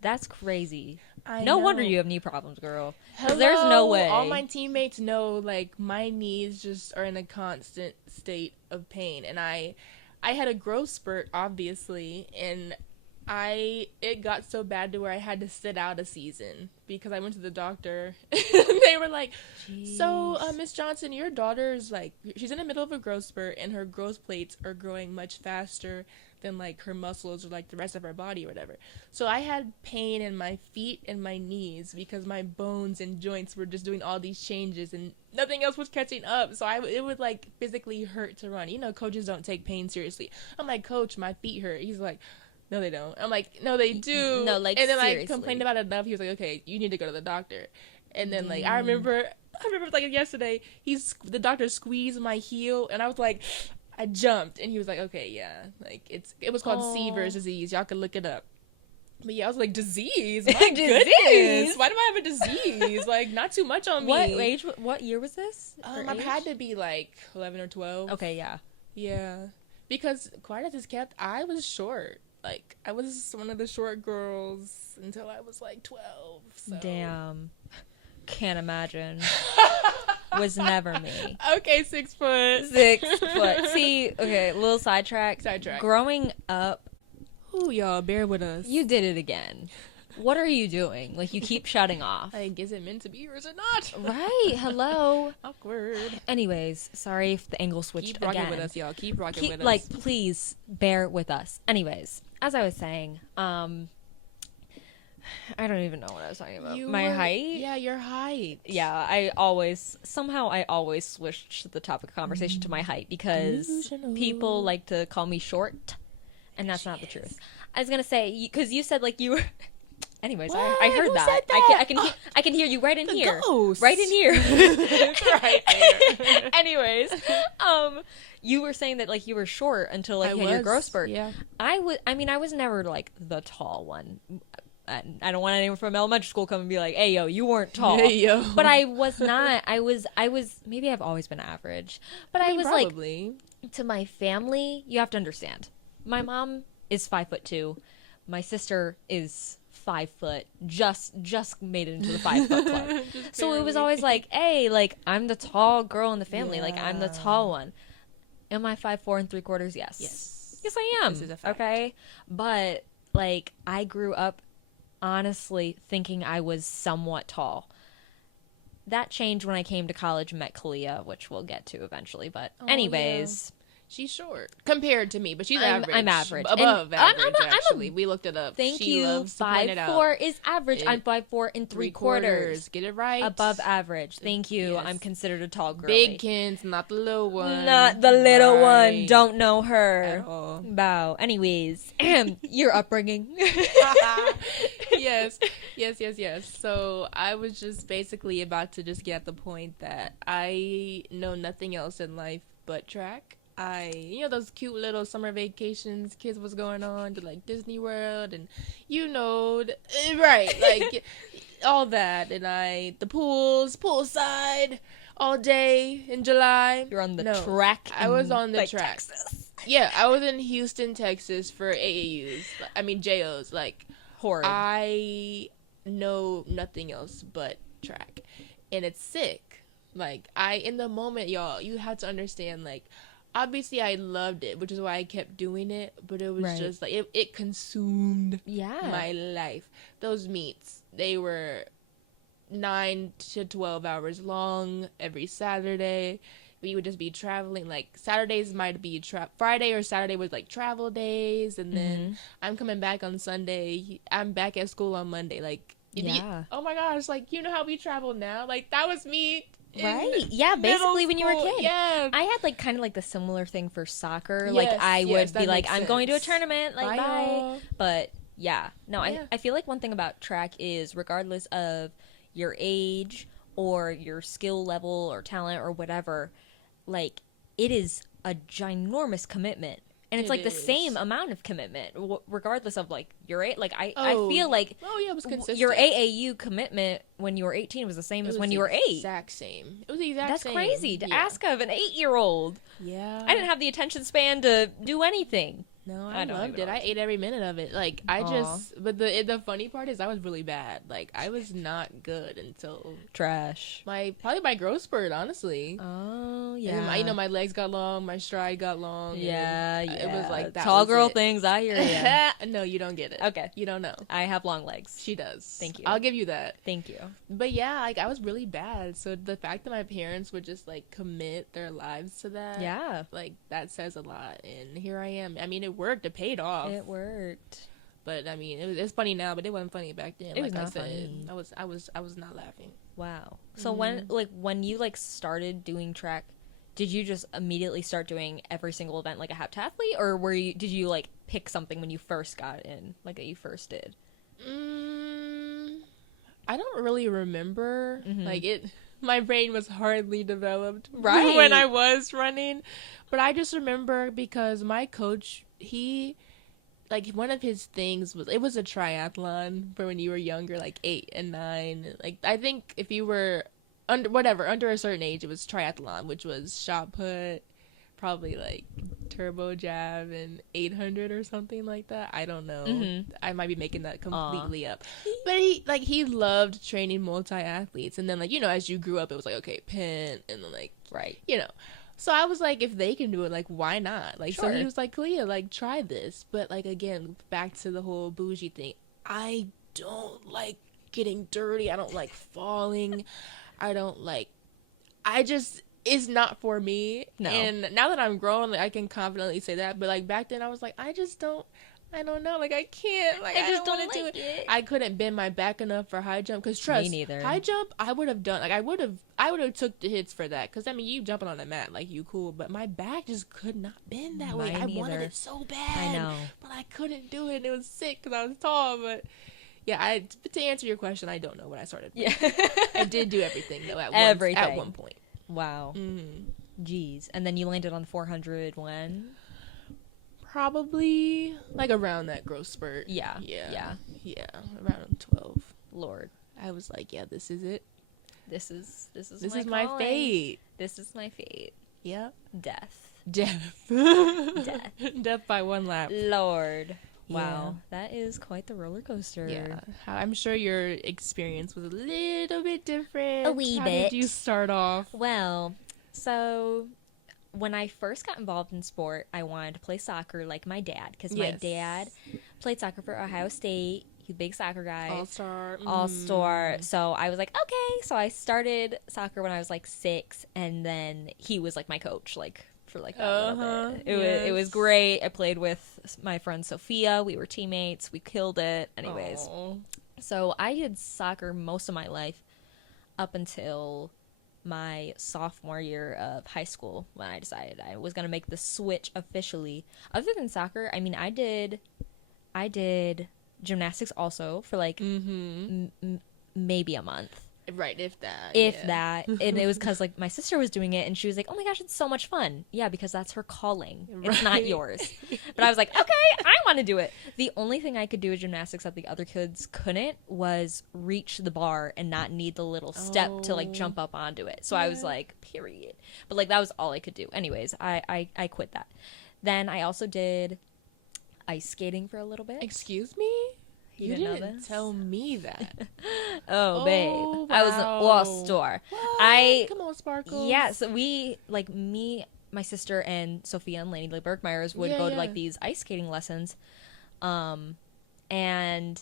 That's crazy. I no know. wonder you have knee problems, girl. Hello, there's no way. All my teammates know, like, my knees just are in a constant state of pain. And I had a growth spurt, obviously, and it got so bad to where I had to sit out a season because I went to the doctor and they were like, Jeez. "So, Miss Johnson, your daughter's like, she's in the middle of a growth spurt and her growth plates are growing much faster than like her muscles or like the rest of her body or whatever." So I had pain in my feet and my knees because my bones and joints were just doing all these changes and nothing else was catching up. So it would like physically hurt to run. Coaches don't take pain seriously. I'm like, "Coach, my feet hurt." He's like, "No, they don't." I'm like, "No, they do." No, like, and then seriously. I complained about it enough. He was like, "Okay, you need to go to the doctor." And then like I remember like yesterday, the doctor squeezed my heel, and I was like, I jumped, and he was like, "Okay, yeah, like it was called Seaver's disease. Y'all can look it up." But yeah, I was like, disease? My goodness, why do I have a disease? Like, not too much on me. What year was this? I've had to be like 11 or 12. Okay, yeah. Yeah, because quiet as it's kept, I was short. Like, I was one of the short girls until I was like 12. So. Damn. Can't imagine. Was never me. Okay, 6 foot. 6 foot. See, okay, little sidetrack. Growing up. Ooh, y'all, bear with us. You did it again. What are you doing? Like, you keep shutting off. Like, is it meant to be or is it not? Right. Hello. Awkward. Anyways, sorry if the angle switched again. Keep rocking with us, y'all. Keep rocking with us. Like, please bear with us. Anyways, as I was saying, I don't even know what I was talking about. My height? Yeah, your height. Yeah, I always switch the topic of conversation to my height because people like to call me short, and that's not the truth. I was gonna say, because you said like you were. Anyways, I heard that. I can hear you right in here. Ghost. Right in here. Right there. Anyways, you were saying that like you were short until like you had your growth spurt. Yeah. I was never like the tall one. I don't want anyone from elementary school come and be like, "Hey, yo, you weren't tall." Hey, yo. But I was not. I was. Maybe I've always been average. But I was probably. Like, to my family, you have to understand. My mom is 5'2". My sister is 5 foot. Just made it into the 5 foot club. So it was always like, "Hey, like I'm the tall girl in the family. Yeah. Like I'm the tall one." Am I 5'4" and 3/4? Yes. Yes, I am. This is a fact. Okay, but like I grew up honestly thinking I was somewhat tall. That changed when I came to college and met Caleia, which we'll get to eventually. But Oh, anyways, She's short compared to me, but she's I'm average. average. Above And I'm average, a- actually. We looked it up. thank She you. loves to point it out. 5'4" is average. I'm 5'4" and 3/4. Get it right. Above average. Thank you. Yes. I'm considered a tall girl. Big kins, not the little one. Not the little one. Right. Don't know her. At all. Bow. Anyways, your upbringing. yes. So I was just basically about to just get at the point that I know nothing else in life but track. Those cute little summer vacations kids was going on to like Disney World and right, like all that, and the poolside all day in July. You're on the track. I was on the like, track. Texas. Yeah, I was in Houston, Texas for AAUs. I mean JOs. Like Horrid. I know nothing else but track, and it's sick. Like in the moment, y'all, you have to understand. Like obviously, I loved it, which is why I kept doing it. But it was Right. just like it consumed Yeah. my life. Those meets, they were 9 to 12 hours long every Saturday. We would just be traveling. Like Saturdays might be Friday or Saturday was like travel days, and then I'm coming back on Sunday. I'm back at school on Monday. Like Yeah. oh my gosh, like how we travel now. Like that was me. Right. Yeah, basically when you were a kid. Yeah. I had like kind of like the similar thing for soccer. Yes, like I yes, would that be like, makes I'm going to a sense. tournament, like Bye, bye. y'all. But yeah. No, Yeah. I feel like one thing about track is regardless of your age or your skill level or talent or whatever, like it is a ginormous commitment. And it's It like the is. same amount of commitment, regardless of like your age. Like I Oh. feel like Oh yeah, it was consistent. your AAU commitment when you were 18 was the same It as was when the you were 8. Exact same. It was the exact That's same. crazy to Yeah. ask of an 8-year-old. Yeah. I didn't have the attention span to do anything. No, I I don't loved even it. know I what ate every minute of it. Like I Aw. just, but the funny part is I was really bad. Like I was not good until Trash. probably my growth spurt. Honestly, Oh And yeah. then my legs got long, my stride got long. yeah, and yeah. It was like that. Tall was girl it. things. I hear ya. No, you don't get it. Okay. You don't know. I have long legs. She does. Thank you. I'll give you that. Thank you. But yeah, like I was really bad. So the fact that my parents would just like commit their lives to that, Yeah, like that says a lot. And here I am. I mean, it worked. It paid off. it worked. But I mean, it's funny now, but it wasn't funny back then. It was like not I said, funny. I was not laughing. Wow. So when you like started doing track, did you just immediately start doing every single event like a heptathlete, or did you like pick something when you first got in, like that you first did? I don't really remember. Mhm. Like it, my brain was hardly developed Right. when I was running, but I just remember because my coach, he, like one of his things was it was a triathlon for when you were younger, like 8 and 9. Like I think if you were under a certain age, it was triathlon, which was shot put, probably like turbo jab and 800 or something like that. I don't know. Mhm. I might be making that completely up. But he loved training multi-athletes, and then like as you grew up, it was like okay, pin, and then like Right. So I was like, if they can do it, like why not? Like so Sure. he was like, Caleia, like try this. But like again, back to the whole bougie thing. I don't like getting dirty. I don't like falling. I don't like. I just. It's not for me. No. And now that I'm grown, like, I can confidently say that. But like back then, I was like, I don't know. Like I can't. Like I just don't don't want to like do it. it. I couldn't bend my back enough for high jump. Cause trust, neither. high jump, I would have done. Like I would have took the hits for that. Cause I mean, you jumping on the mat, like you cool. But my back just could not bend that way. Mine I wanted neither. it so bad. I know. But I couldn't do it. And it was sick because I was tall. But yeah, to answer your question, I don't know when I started. Yeah. I did do everything though at Everything. one point. Wow. Mm-hmm. Jeez. And then you landed on 400 when? Probably like around that growth spurt. Yeah. Yeah. Around 12. Lord. I was like, yeah, this is it. This is my calling. fate. This is my fate. Yeah. Death. Death. Death. Death by one lap. Lord. Wow. That is quite the roller coaster. Yeah. I'm sure your experience was a little bit different. A wee How bit. did you start off? Well, so when I first got involved in sport, I wanted to play soccer like my dad, because my Yes. dad played soccer for Ohio State. He's a big soccer guy. All-star. All-star. So I was like, okay. So I started soccer when I was like 6, and then he was like my coach, like for like that little bit. It was great. I played with my friend Sophia. We were teammates. We killed it. Anyways. Aww. So I did soccer most of my life up until my sophomore year of high school, when I decided I was going to make the switch officially. Other than soccer, I mean, I did gymnastics also for like maybe a month. Right, if that. If that. And it was because like my sister was doing it, and she was like, oh my gosh, it's so much fun. Yeah, because that's her calling. Right. It's not yours. But I was like, okay, I want to do it. The only thing I could do with gymnastics that the other kids couldn't was reach the bar and not need the little step to like jump up onto it. So I was like, period. But like that was all I could do. Anyways, I quit that. Then I also did ice skating for a little bit. Excuse me? You didn't know didn't this? tell me that. Oh, babe. Wow. I was an all-star. Come on, Sparkles. Yeah, so we, like, me, my sister, and Sophia and Lainey Bergmeyers would go to, like, these ice skating lessons. And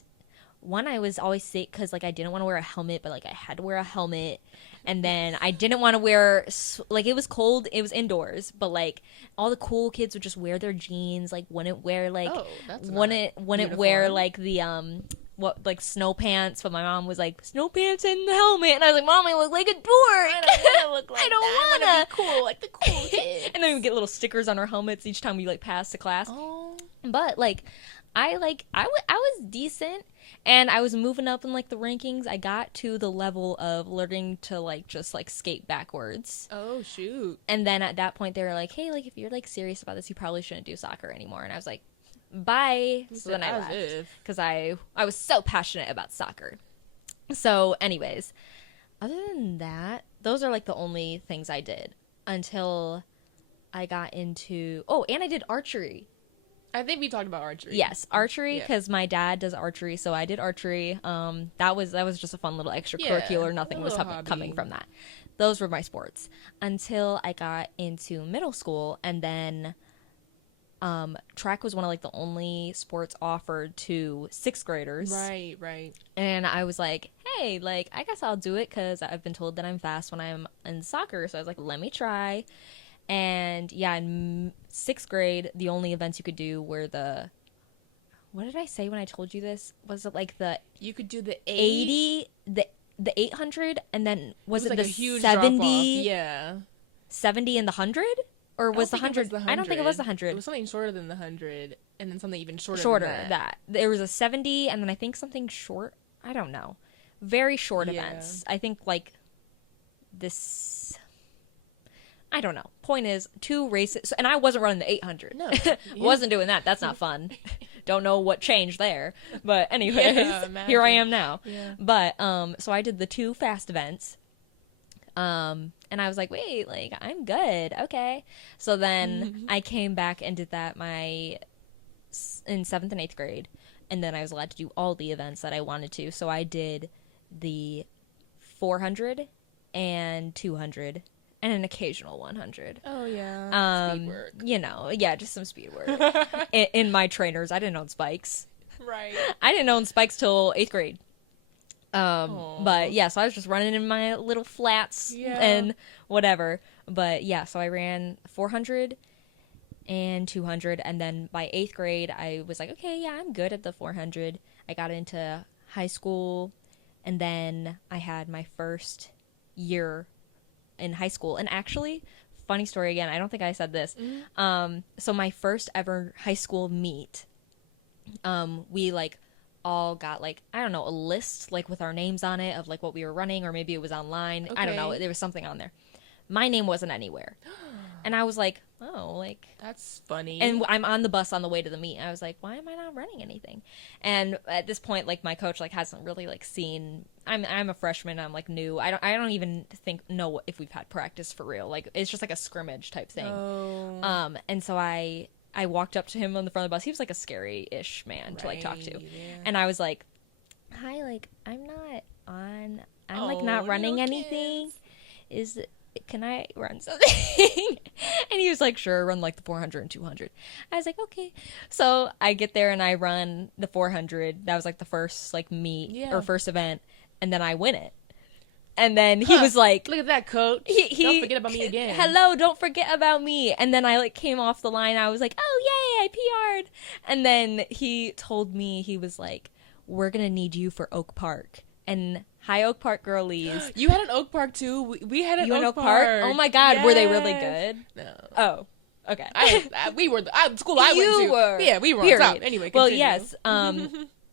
one, I was always sick because, like, I didn't want to wear a helmet, but, like, I had to wear a helmet. And then I didn't want to wear, like, it was cold. It was indoors. But, like, all the cool kids would just wear their jeans. Like, wouldn't wear, like, wouldn't wear, like, the, like, snow pants. But my mom was like, snow pants and the helmet. And I was like, Mom, I look like a dork. I don't want to look like I don't that. wanna. I want to be cool, like the cool kids. And then we would get little stickers on our helmets each time we, like, passed the class. Oh. But, like, I was decent, and I was moving up in, like, the rankings. I got to the level of learning to, like, just, like, skate backwards. Oh, shoot. And then at that point, they were like, hey, like, if you're, like, serious about this, you probably shouldn't do soccer anymore. And I was like, bye. So then I left, because I was so passionate about soccer. So, anyways, other than that, those are, like, the only things I did until I got into... Oh, and I did archery. I think we talked about archery. Yes, archery, because my dad does archery, so I did archery. That was just a fun little extracurricular. Nothing was coming from that. Those were my sports until I got into middle school, and then track was one of like the only sports offered to 6th graders. Right. And I was like, hey, like I guess I'll do it because I've been told that I'm fast when I'm in soccer. So I was like, let me try. And yeah, in 6th grade, the only events you could do were the... What did I say when I told you this? Was it like the... You could do the 80, the 800, and then was it like the a huge 70? Yeah. 70 and the 100? Or was the 100? I don't think it was the 100. It was something shorter than the 100, and then something even shorter than that. There was a 70, and then I think something short. I don't know. Very short events. I think like this... I don't know. Point is, 2 races, and I wasn't running the 800. No, wasn't doing that. That's not fun. Don't know what changed there, but anyways, here I am now. Yeah. But so I did the 2 fast events, and I was like, wait, like I'm good, okay. So then I came back and did that in 7th and 8th grade, and then I was allowed to do all the events that I wanted to. So I did the 400 and 200. And an occasional 100. Oh, yeah. Speed work. You know, yeah, just some speed work. in my trainers, I didn't own spikes. Right. I didn't own spikes till 8th grade. But, yeah, so I was just running in my little flats and whatever. But, yeah, so I ran 400 and 200. And then by 8th grade, I was like, okay, yeah, I'm good at the 400. I got into high school. And then I had my first year in high school. And actually, funny story again, I don't think I said this. So my first ever high school meet, we like all got like, I don't know, a list like with our names on it of like what we were running, or maybe it was online. Okay. I don't know. There was something on there. My name wasn't anywhere. And I was like, oh, like... That's funny. And I'm on the bus on the way to the meet. And I was like, why am I not running anything? And at this point, like, my coach, like, hasn't really, like, seen... I'm a freshman. I'm, like, new. I don't even know if we've had practice for real. Like, it's just, like, a scrimmage type thing. Oh. And so I walked up to him on the front of the bus. He was, like, a scary-ish man to, like, talk to. Yeah. And I was like, hi, like, I'm not running anything. can I run something? And he was like, sure, run like the 400 and 200. I was like, okay. So I get there and I run the 400. That was like the first like meet or first event. And then I win it. And then he was like, look at that, coach. Don't forget about me again. Hello, don't forget about me. And then I like came off the line. I was like, oh, yay, I PR'd. And then he told me, he was like, we're going to need you for Oak Park. And hi, Oak Park girlies. You had an Oak Park too. We had an Oak Park. Oh my God, yes. Were they really good? No. Oh, okay. We were the school I went to. Were. Yeah, we were Period. on top. Anyway, well, continue. yes.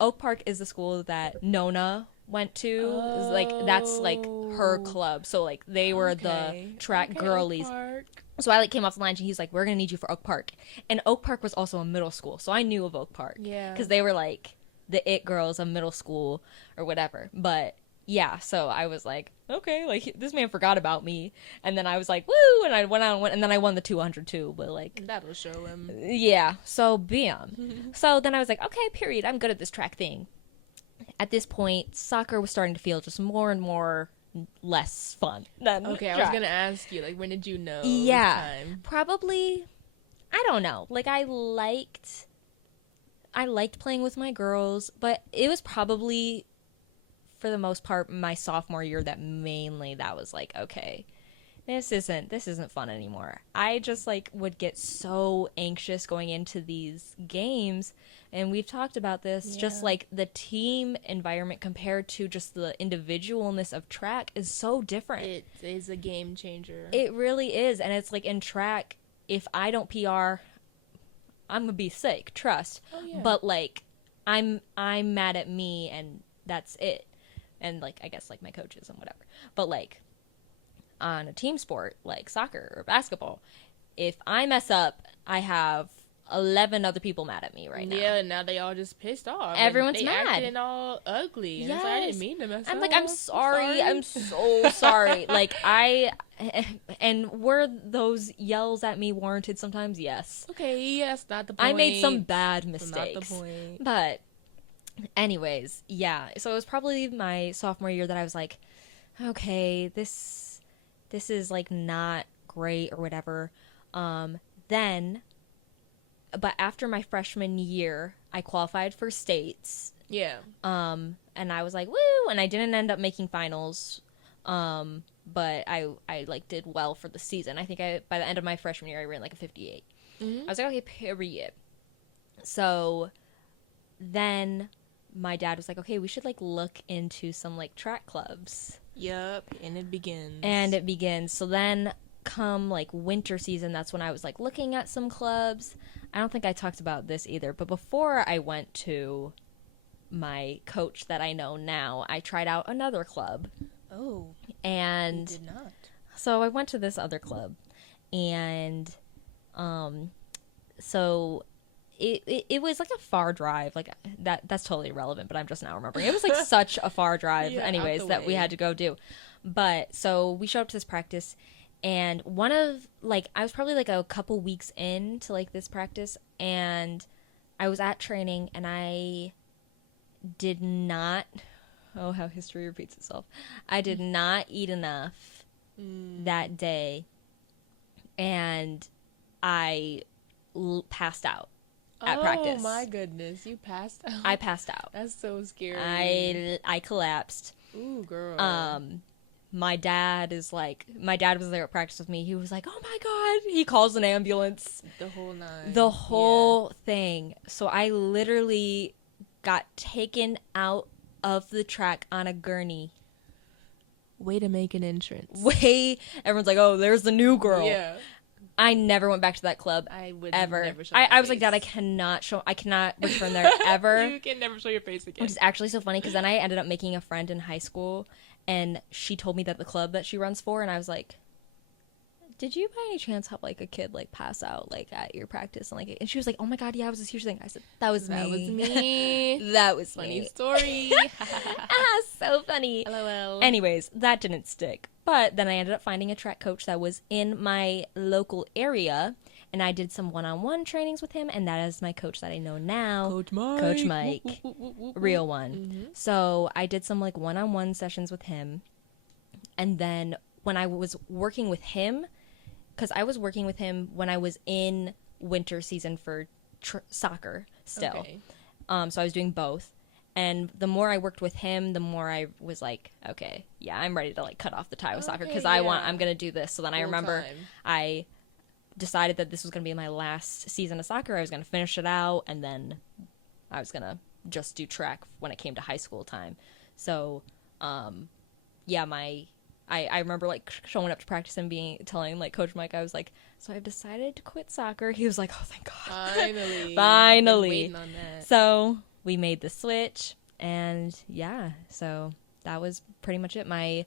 Oak Park is the school that Nona went to. Like that's like her club. So like they were the track girlies. So I like came off the line and he's like, we're gonna need you for Oak Park. And Oak Park was also a middle school, so I knew of Oak Park. Yeah. Because they were like the it girls of middle school or whatever. But yeah, so I was like, okay, like this man forgot about me. And then I was like, woo, and I went out and went, and then I won the 200 too, but like that'll show him. Yeah, so bam. So then I was like, okay, period, I'm good at this track thing. At this point, soccer was starting to feel just more and more less fun than okay, track. I was gonna ask you, like, when did you know? Yeah, time? probably, I don't know, like I liked playing with my girls, but it was probably for the most part my sophomore year that was like, okay, this isn't fun anymore. I just like would get so anxious going into these games, and we've talked about this, just like the team environment compared to just the individualness of track is so different. It is a game changer. It really is. And it's like in track, if I don't PR, I'm gonna be sick, trust. Oh, yeah. But like I'm mad at me and that's it. And like I guess like my coaches and whatever. But like on a team sport like soccer or basketball, if I mess up, I have 11 other people mad at me right now. Yeah, and now they all just pissed off. Everyone's they mad. Acting all ugly. And Yes. it's like, I didn't mean to mess up. I'm like, I'm sorry. I'm so sorry. Like and were those yells at me warranted sometimes? Yes. Okay, that's not the point. I made some bad mistakes. Not the point. But anyways, yeah. So it was probably my sophomore year that I was like, okay, this is like not great or whatever. But after my freshman year, I qualified for states. Yeah. And I was like, woo, and I didn't end up making finals. But I like did well for the season. I think by the end of my freshman year I ran like a 58. Mm-hmm. I was like, okay, period. So then my dad was like, okay, we should like look into some like track clubs. Yup, and it begins. So then come like winter season, that's when I was like looking at some clubs. I don't think I talked about this either, but before I went to my coach that I know now, I tried out another club. Oh. And you did not. So I went to this other club, and so it was like a far drive, like that's totally irrelevant, but I'm just now remembering. It was like such a far drive anyways that we had to go do. But so we showed up to this practice, and I was probably like a couple weeks into like this practice, and I was at training, and I did not, oh, how history repeats itself. I did not eat enough that day, and I passed out at practice. Oh my goodness, you passed out? I passed out. That's so scary. I collapsed. Ooh, girl. My dad was there at practice with me. He was like, oh my God. He calls an ambulance. The whole nine. The whole thing. So I literally got taken out of the track on a gurney. Way to make an entrance. Everyone's like, oh, there's the new girl. Yeah. I never went back to that club. I would ever. Never show I was like, Dad, I cannot return there ever. You can never show your face again. Which is actually so funny, because then I ended up making a friend in high school, and she told me that the club that she runs for, and I was like, did you by any chance have like a kid like pass out like at your practice? And she was like, oh my God, yeah, it was this huge thing. I said, that was me. That was funny me. Story. So funny. LOL. Anyways, that didn't stick. But then I ended up finding a track coach that was in my local area, and I did some one-on-one trainings with him, and that is my coach that I know now. Coach Mike. Real one. Mm-hmm. So I did some like one-on-one sessions with him, and then when I was working with him, because I was working with him when I was in winter season for soccer still. Okay. So I was doing both. And the more I worked with him, the more I was like, okay, yeah, I'm ready to like cut off the tie with soccer because I'm going to do this. So then I remember I decided that this was going to be my last season of soccer. I was going to finish it out, and then I was going to just do track when it came to high school time. So, yeah, I remember like showing up to practice and telling like Coach Mike, I was like, so I've decided to quit soccer. He was like, oh, thank God. Finally. Finally. Been waiting on that. So we made the switch, and yeah, so that was pretty much it. My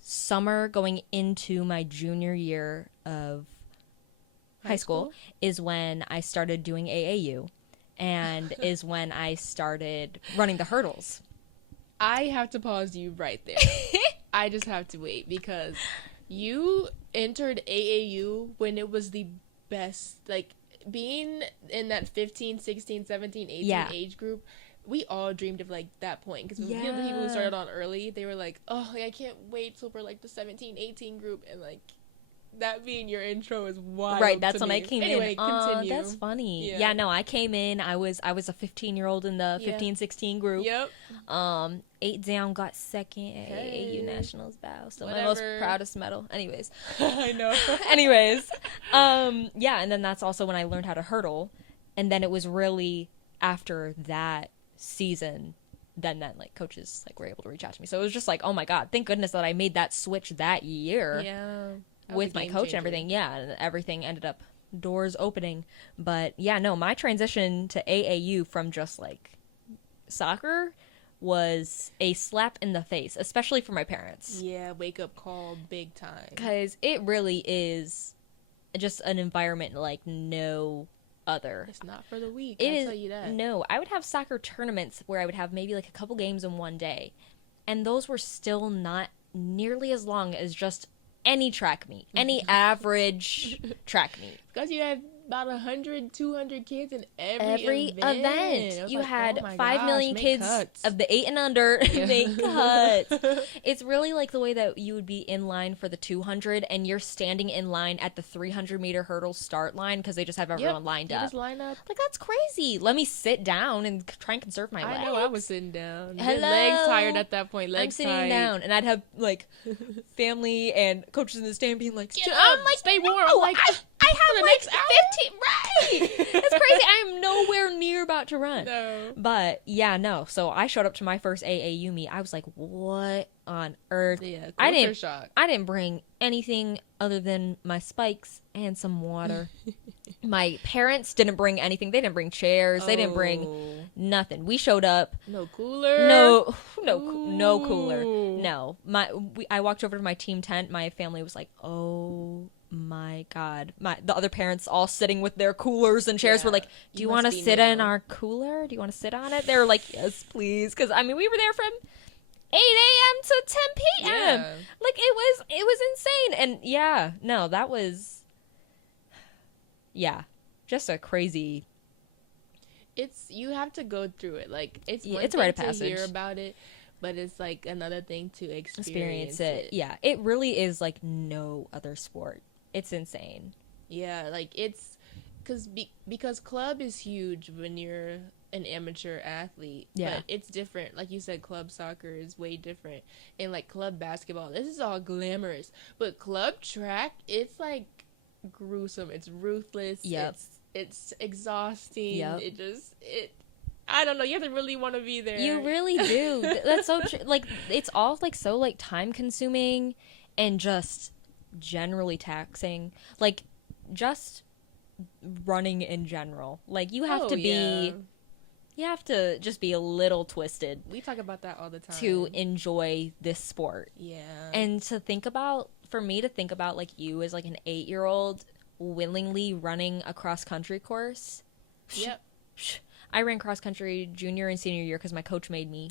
summer going into my junior year of high school is when I started doing AAU, and is when I started running the hurdles. I have to pause you right there. I just have to wait because you entered AAU when it was the best, like, being in that 15, 16, 17, 18 age group. We all dreamed of, like, that point. Because the people who started on early, they were like, oh, like, I can't wait till we're, like, the 17, 18 group. And, like, that being your intro is wild. Right, that's when me. I came anyway, in. Continue. That's funny. Yeah, no, I came in. I was a 15-year-old in the 15, 16 group. Yep. 8 down got second at AAU Nationals bow. Still my most proudest medal. Anyways. I know. Anyways. Yeah, and then that's also when I learned how to hurdle. And then it was really after that season then like coaches like were able to reach out to me. So it was just like, oh my God, thank goodness that I made that switch that year. Yeah. With my coach and everything, and everything ended up doors opening. But yeah, no, my transition to AAU from just like soccer was a slap in the face, especially for my parents. Yeah, wake up call, big time. Because it really is just an environment like no other. It's not for the weak, I'll tell you that. No, I would have soccer tournaments where I would have maybe like a couple games in one day, and those were still not nearly as long as just any track meet, any average track meet. Because you had about 100, 200 kids in every event. You like, had oh 5 million kids cuts. of the 8 and under make cuts. It's really like the way that you would be in line for the 200 and you're standing in line at the 300-meter hurdle start line because they just have everyone lined up. Just line up. Like, that's crazy. Let me sit down and try and conserve my legs. I know, I was sitting down. Hello? Legs tired at that point. I'm sitting down, and I'd have like family and coaches in the stand being like, I'm like, stay warm. No, I'm like, I have like 15, right? That's crazy. I'm nowhere near about to run. No. But yeah, no. So I showed up to my first AAU meet. I was like, what on earth? Yeah, I didn't bring anything other than my spikes and some water. My parents didn't bring anything. They didn't bring chairs. They didn't bring nothing. We showed up. No cooler. No cooler. No. I walked over to my team tent. My family was like, oh my God. The other parents all sitting with their coolers and chairs were like, do you want to sit in our cooler? Do you want to sit on it? They were like, yes, please. Because, I mean, we were there from 8 a.m. to 10 p.m. Yeah. Like, it was insane. And, yeah, no, that was, yeah, just a crazy. You have to go through it. Like, it's one it's a rite thing of passage. to hear about it, but it's, like, another thing to experience it. Yeah, it really is like no other sport. It's insane. Yeah, like it's because club is huge when you're an amateur athlete. Yeah. But it's different. Like you said, club soccer is way different. And like club basketball, this is all glamorous. But club track, it's like gruesome. It's ruthless. Yep. It's exhausting. Yep. I don't know. You have to really want to be there. You really do. That's so true. Like, it's all like so like time consuming and just generally taxing. Like, just running in general. Like, you have to be. You have to just be a little twisted. We talk about that all the time. To enjoy this sport. Yeah. And for me to think about like you as like an 8-year-old willingly running a cross country course. Yep. I ran cross country junior and senior year because my coach made me.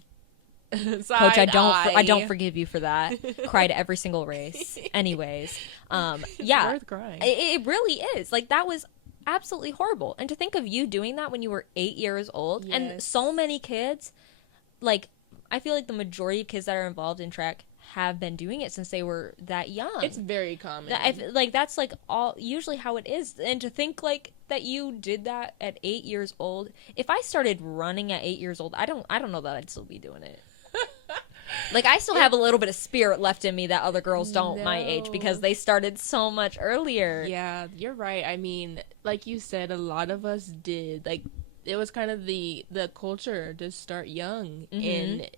Coach, I don't forgive you for that. Cried every single race. Anyways, yeah, worth crying. It really is. Like, that was absolutely horrible. And to think of you doing that when you were 8 years old, and so many kids, like, I feel like the majority of kids that are involved in track have been doing it since they were that young. It's very common. That's like all usually how it is. And to think like that you did that at 8 years old. If I started running at 8 years old, I don't know that I'd still be doing it. Like, I still have a little bit of spirit left in me that other girls don't my age, because they started so much earlier. Yeah, you're right. I mean, like you said, a lot of us did. Like, it was kind of the culture to start young, and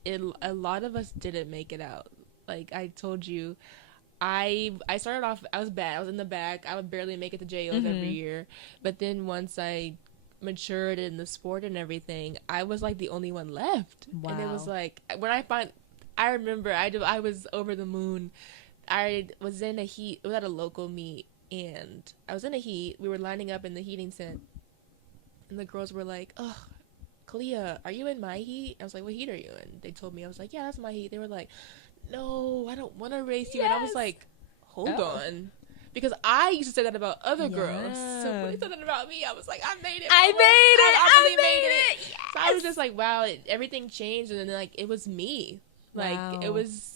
a lot of us didn't make it out. Like I told you, I started off, I was bad. I was in the back. I would barely make it to JOs every year. But then once I matured in the sport and everything, I was like the only one left. Wow. And it was like, I remember I was over the moon. I was in a heat. It was at a local meet, and I was in a heat. We were lining up in the heating tent, and the girls were like, "Oh, Caleia, are you in my heat?" I was like, "What heat are you in?" They told me. I was like, "Yeah, that's my heat." They were like, "No, I don't want to race you." Yes. And I was like, "Hold on." Because I used to say that about other girls. So when they said that about me, I was like, I made it. I really made it. Yes. So I was just like, wow, everything changed. And then, like, it was me. Like, Wow. it was...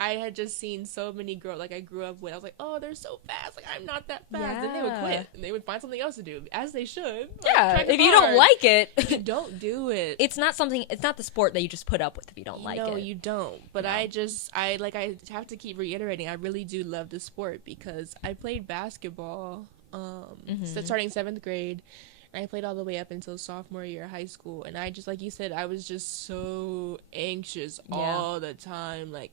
I had just seen so many girls, like, I grew up with. I was like, oh, they're so fast. Like, I'm not that fast. Yeah. Then they would quit. And they would find something else to do, as they should. Yeah, Like, if you don't like it, don't do it. it's not the sport that you just put up with if you don't like it. No, you don't. But No. I have to keep reiterating, I really do love the sport because I played basketball starting 7th grade. And I played all the way up until sophomore year of high school. And I just, like you said, I was just so anxious all the time. Like,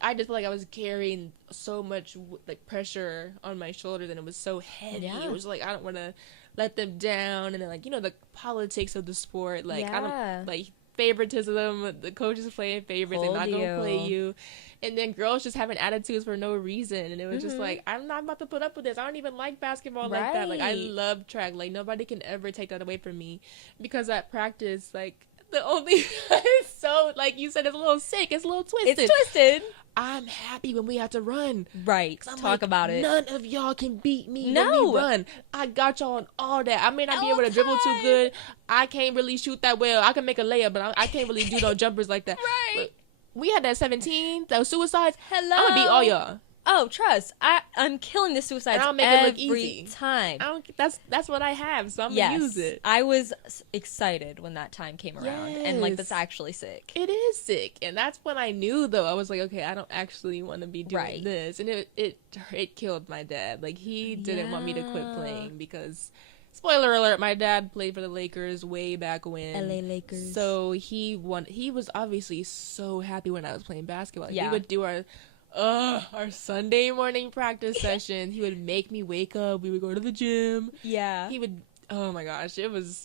I just felt like I was carrying so much, like, pressure on my shoulders. And it was so heavy. Yeah. It was like, I don't want to let them down. And then, like, you know, the politics of the sport. Like, I don't, like, favoritism. The coaches playing favorites. They're not going to play you. And then girls just having attitudes for no reason. And it was just like, I'm not about to put up with this. I don't even like basketball like that. Like, I love track. Like, nobody can ever take that away from me. Because at practice, like, the only... it's so, like you said, it's a little sick. It's a little twisted. It's twisted. I'm happy when we have to run. Right. Talk about it. None of y'all can beat me when we run. I got y'all on all that. I may not be able to dribble too good. I can't really shoot that well. I can make a layup, but I can't really do no jumpers like that. Right. But we had that 17, those suicides. Hello. I'm going to beat all y'all. Oh, trust. I'm killing the suicides I'll make it look every easy. time. That's what I have, so I'm going to use it. I was excited when that time came around. And, like, that's actually sick. It is sick. And that's when I knew, though. I was like, okay, I don't actually want to be doing this. And it killed my dad. Like, he didn't want me to quit playing because... Spoiler alert, my dad played for the Lakers way back when. LA Lakers. So he was obviously so happy when I was playing basketball. Yeah. We would do our Sunday morning practice sessions. He would make me wake up. We would go to the gym. Yeah. He would, oh my gosh, it was,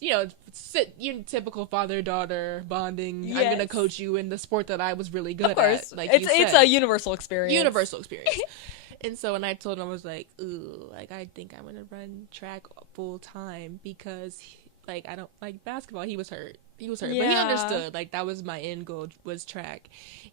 typical father-daughter bonding. Yes. I'm going to coach you in the sport that I was really good of course. at. Like it's a universal experience. And so when I told him, I was like, ooh, like, I think I'm going to run track full time because, like, I don't like basketball. He was hurt. Yeah. But he understood. Like, that was my end goal, was track.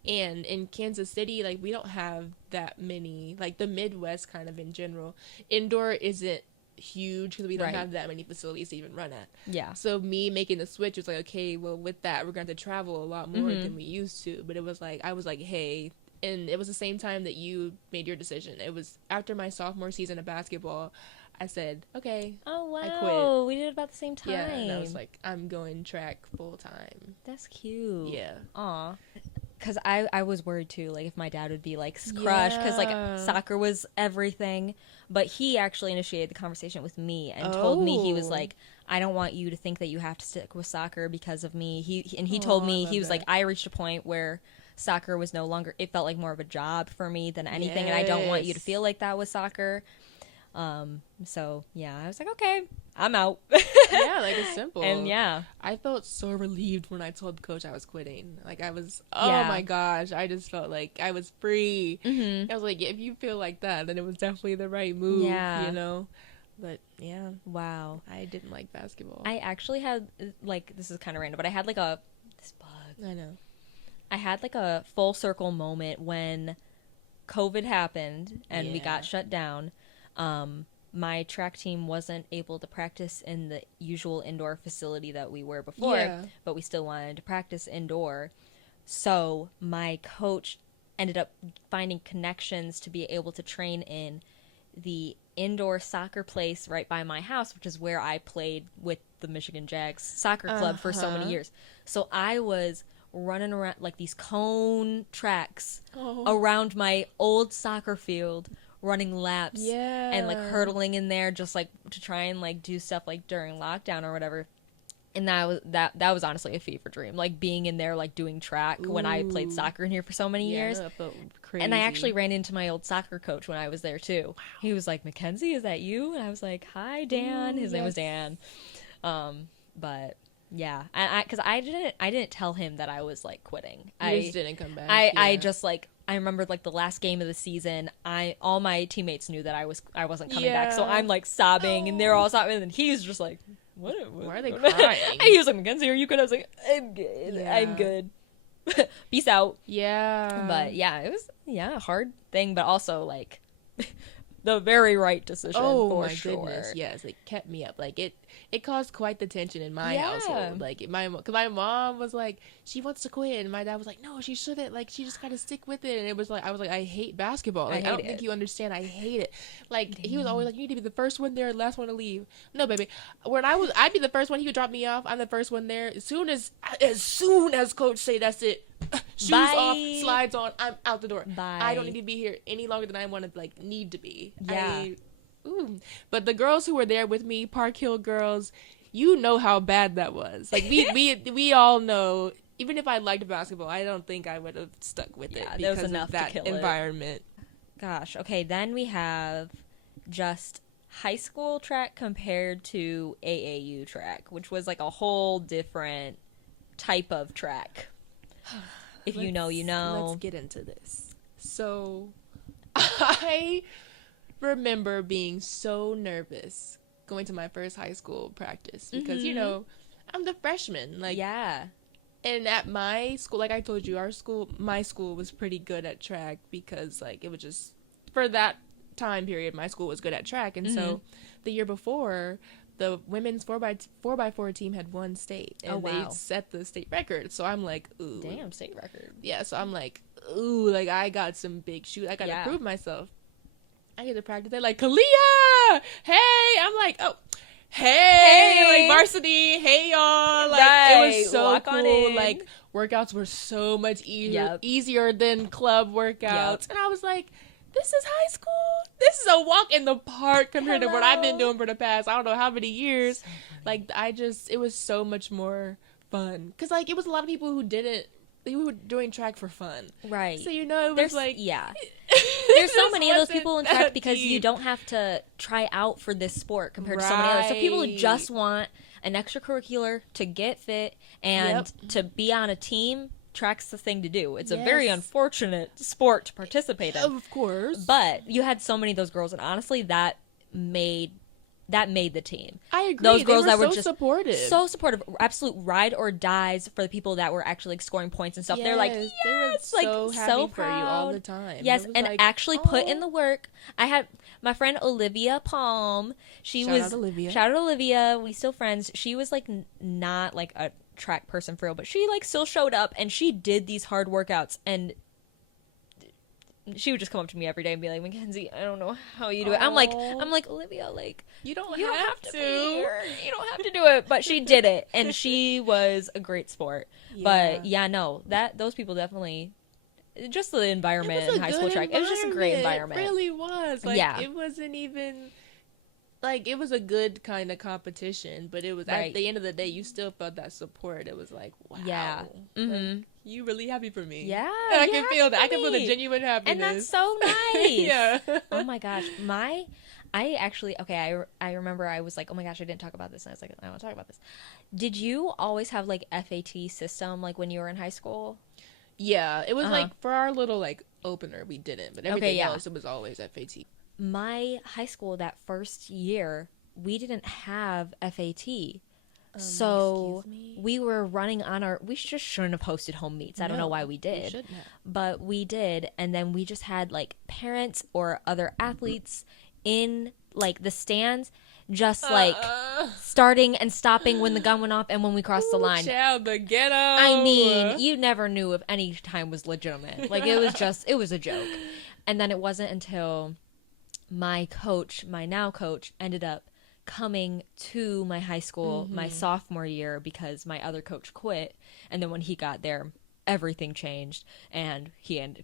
And in Kansas City, like, we don't have that many, like, the Midwest kind of in general. Indoor isn't huge because we don't have that many facilities to even run at. Yeah. So me making the switch was like, okay, well, with that, we're going to have to travel a lot more than we used to. But it was like, I was like, hey... And it was the same time that you made your decision. It was after my sophomore season of basketball. I said, okay, oh, wow. I quit. We did it about the same time. Yeah, and I was like, I'm going track full time. That's cute. Yeah. Aw. Because I was worried, too, like, if my dad would be, like, crushed. Because, like, soccer was everything. But he actually initiated the conversation with me and told me, he was like, I don't want you to think that you have to stick with soccer because of me. He told me, he was like, I reached a point where... soccer was no longer, it felt like more of a job for me than anything, and I don't want you to feel like that with soccer. So yeah, I was like, okay, I'm out. Yeah, like, it's simple. And yeah, I felt so relieved when I told the coach I was quitting. Like, I was, oh my gosh, I just felt like I was free. I was like, if you feel like that, then it was definitely the right move, you know? But yeah, wow, I didn't like basketball. I actually had, like, this is kind of random, but I had like this bug. I know. I had like a full circle moment when COVID happened and we got shut down. My track team wasn't able to practice in the usual indoor facility that we were before, but we still wanted to practice indoor. So my coach ended up finding connections to be able to train in the indoor soccer place right by my house, which is where I played with the Michigan Jags soccer club for so many years. So I was running around like these cone tracks around my old soccer field, running laps and like hurdling in there just like to try and like do stuff like during lockdown or whatever. And that was honestly a fever dream, like being in there like doing track when I played soccer in here for so many years. That felt crazy. And I actually ran into my old soccer coach when I was there too. Wow. He was like, "Mackenzie, is that you?" And I was like, "Hi, Dan." His name was Dan. But yeah, because I didn't tell him that I was like quitting. You just didn't come back. I just like I remember like the last game of the season. All my teammates knew that I wasn't coming back, so I'm like sobbing, and they're all sobbing, and he's just like, "Why are they crying?" And he was like, "Mackenzie, are you good?" I was like, "I'm good. Yeah. I'm good. Peace out." Yeah. But yeah, it was a hard thing, but also like the very right decision. Oh for my sure. goodness, yes, it kept me up. Like it caused quite the tension in my household. Like because my mom was like, she wants to quit, and my dad was like, no, she shouldn't. Like she just gotta stick with it. And it was like I was like, I hate basketball. Like I don't think you understand. I hate it. Like he was always like, you need to be the first one there, last one to leave. No, baby, I'd be the first one. He would drop me off. I'm the first one there. As soon as coach say that's it. Shoes off, slides on, I'm out the door. Bye. I don't need to be here any longer than I want to like need to be. Yeah. But the girls who were there with me, Park Hill girls, you know how bad that was. Like we all know. Even if I liked basketball, I don't think I would have stuck with it because of that environment. Gosh. Okay. Then we have just high school track compared to AAU track, which was like a whole different type of track. If you know, you know. Let's get into this. So, I remember being so nervous going to my first high school practice because, you know, I'm the freshman. Like, yeah. And at my school, like I told you, my school was pretty good at track because, like, it was just, for that time period, my school was good at track. And so, the year before, the women's 4x4 team had won state, and they set the state record. So I'm like, ooh. Damn, state record. Yeah, so I'm like, ooh, like I got some big shoes. I got to prove myself. I get to practice. They're like, Caleia! Hey! I'm like, oh, hey! Like varsity, hey y'all! Like, it was so cool. Like, workouts were so much easier than club workouts. And I was like, this is high school. This is a walk in the park compared to what I've been doing for the past, I don't know how many years. Like, it was so much more fun. Because, like, it was a lot of people who were doing track for fun. Right. So, you know, it was like... Yeah. There's so many of those people in track because you don't have to try out for this sport compared to so many others. So people who just want an extracurricular to get fit and to be on a team... Track's the thing to do. It's a very unfortunate sport to participate in. Of course. But you had so many of those girls, and honestly, that made the team. I agree. Those girls that were so just supportive. So supportive. Absolute ride or dies for the people that were actually like scoring points and stuff. They're like, yes, they were so happy so for you all the time. Yes, and like, actually put in the work. I had my friend Olivia Palm. Shout out Olivia. We still friends. She was like not like a track person for real, but she like still showed up and she did these hard workouts, and she would just come up to me every day and be like, Mackenzie, I don't know how you do it. I'm like Olivia, like you don't have to be here. You don't have to do it, but she did it, and she was a great sport. But those people definitely, just the environment in high school track, it was just a great environment. It really was. Like, it wasn't even like, it was a good kind of competition, but it was at the end of the day, you still felt that support. It was like, wow. Yeah. Like, you really happy for me. Yeah. And I can feel that. I can feel the genuine happiness. And that's so nice. Yeah. Oh my gosh. I remember I was like, oh my gosh, I didn't talk about this. And I was like, I want to talk about this. Did you always have like FAT system like when you were in high school? Yeah. It was like for our little like opener, we didn't. But everything else, it was always FAT. My high school that first year, we didn't have FAT. So we were running on we just shouldn't have hosted home meets. I don't know why we did. We shouldn't have. But we did. And then we just had like parents or other athletes in like the stands. just like starting and stopping when the gun went off and when we crossed the line. Child, the ghetto. I mean, you never knew if any time was legitimate. Like, it was a joke. And then it wasn't until my now coach, ended up coming to my high school my sophomore year because my other coach quit. And then when he got there, everything changed, and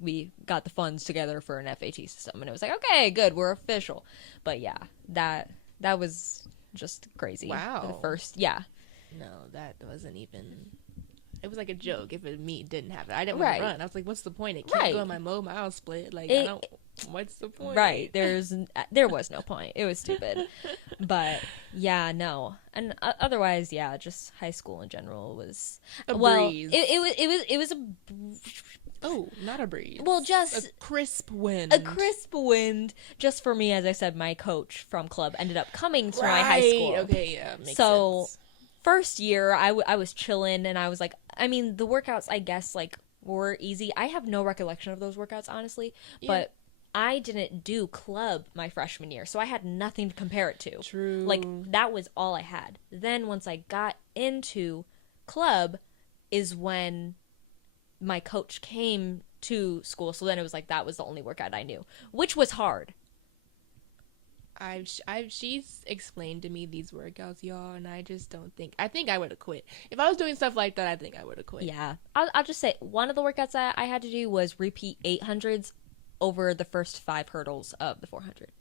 we got the funds together for an FAT system, and it was like, okay, good, we're official. But yeah, that was just crazy. Wow. For the first, yeah. No, that wasn't even. It was like a joke if me didn't have it. I didn't want to run. I was like, what's the point? It can't go in my mile split. Like, I don't. What's the point? Right. There was no point. It was stupid. But yeah, no. And otherwise, yeah, just high school in general was breeze. It was a not a breeze. Well, just a crisp wind. A crisp wind. Just for me, as I said, my coach from club ended up coming to my high school. Okay, yeah, makes sense. First year, I was chilling, and I was like, I mean, the workouts, I guess, like, were easy. I have no recollection of those workouts, honestly, but I didn't do club my freshman year, so I had nothing to compare it to. True. Like, that was all I had. Then once I got into club is when my coach came to school, so then it was like that was the only workout I knew, which was hard. She's explained to me these workouts, y'all, and I just don't think. I think I would have quit if I was doing stuff like that. I think I would have quit. Yeah, I'll just say one of the workouts that I had to do was repeat 800s over the first 5 hurdles of the 400.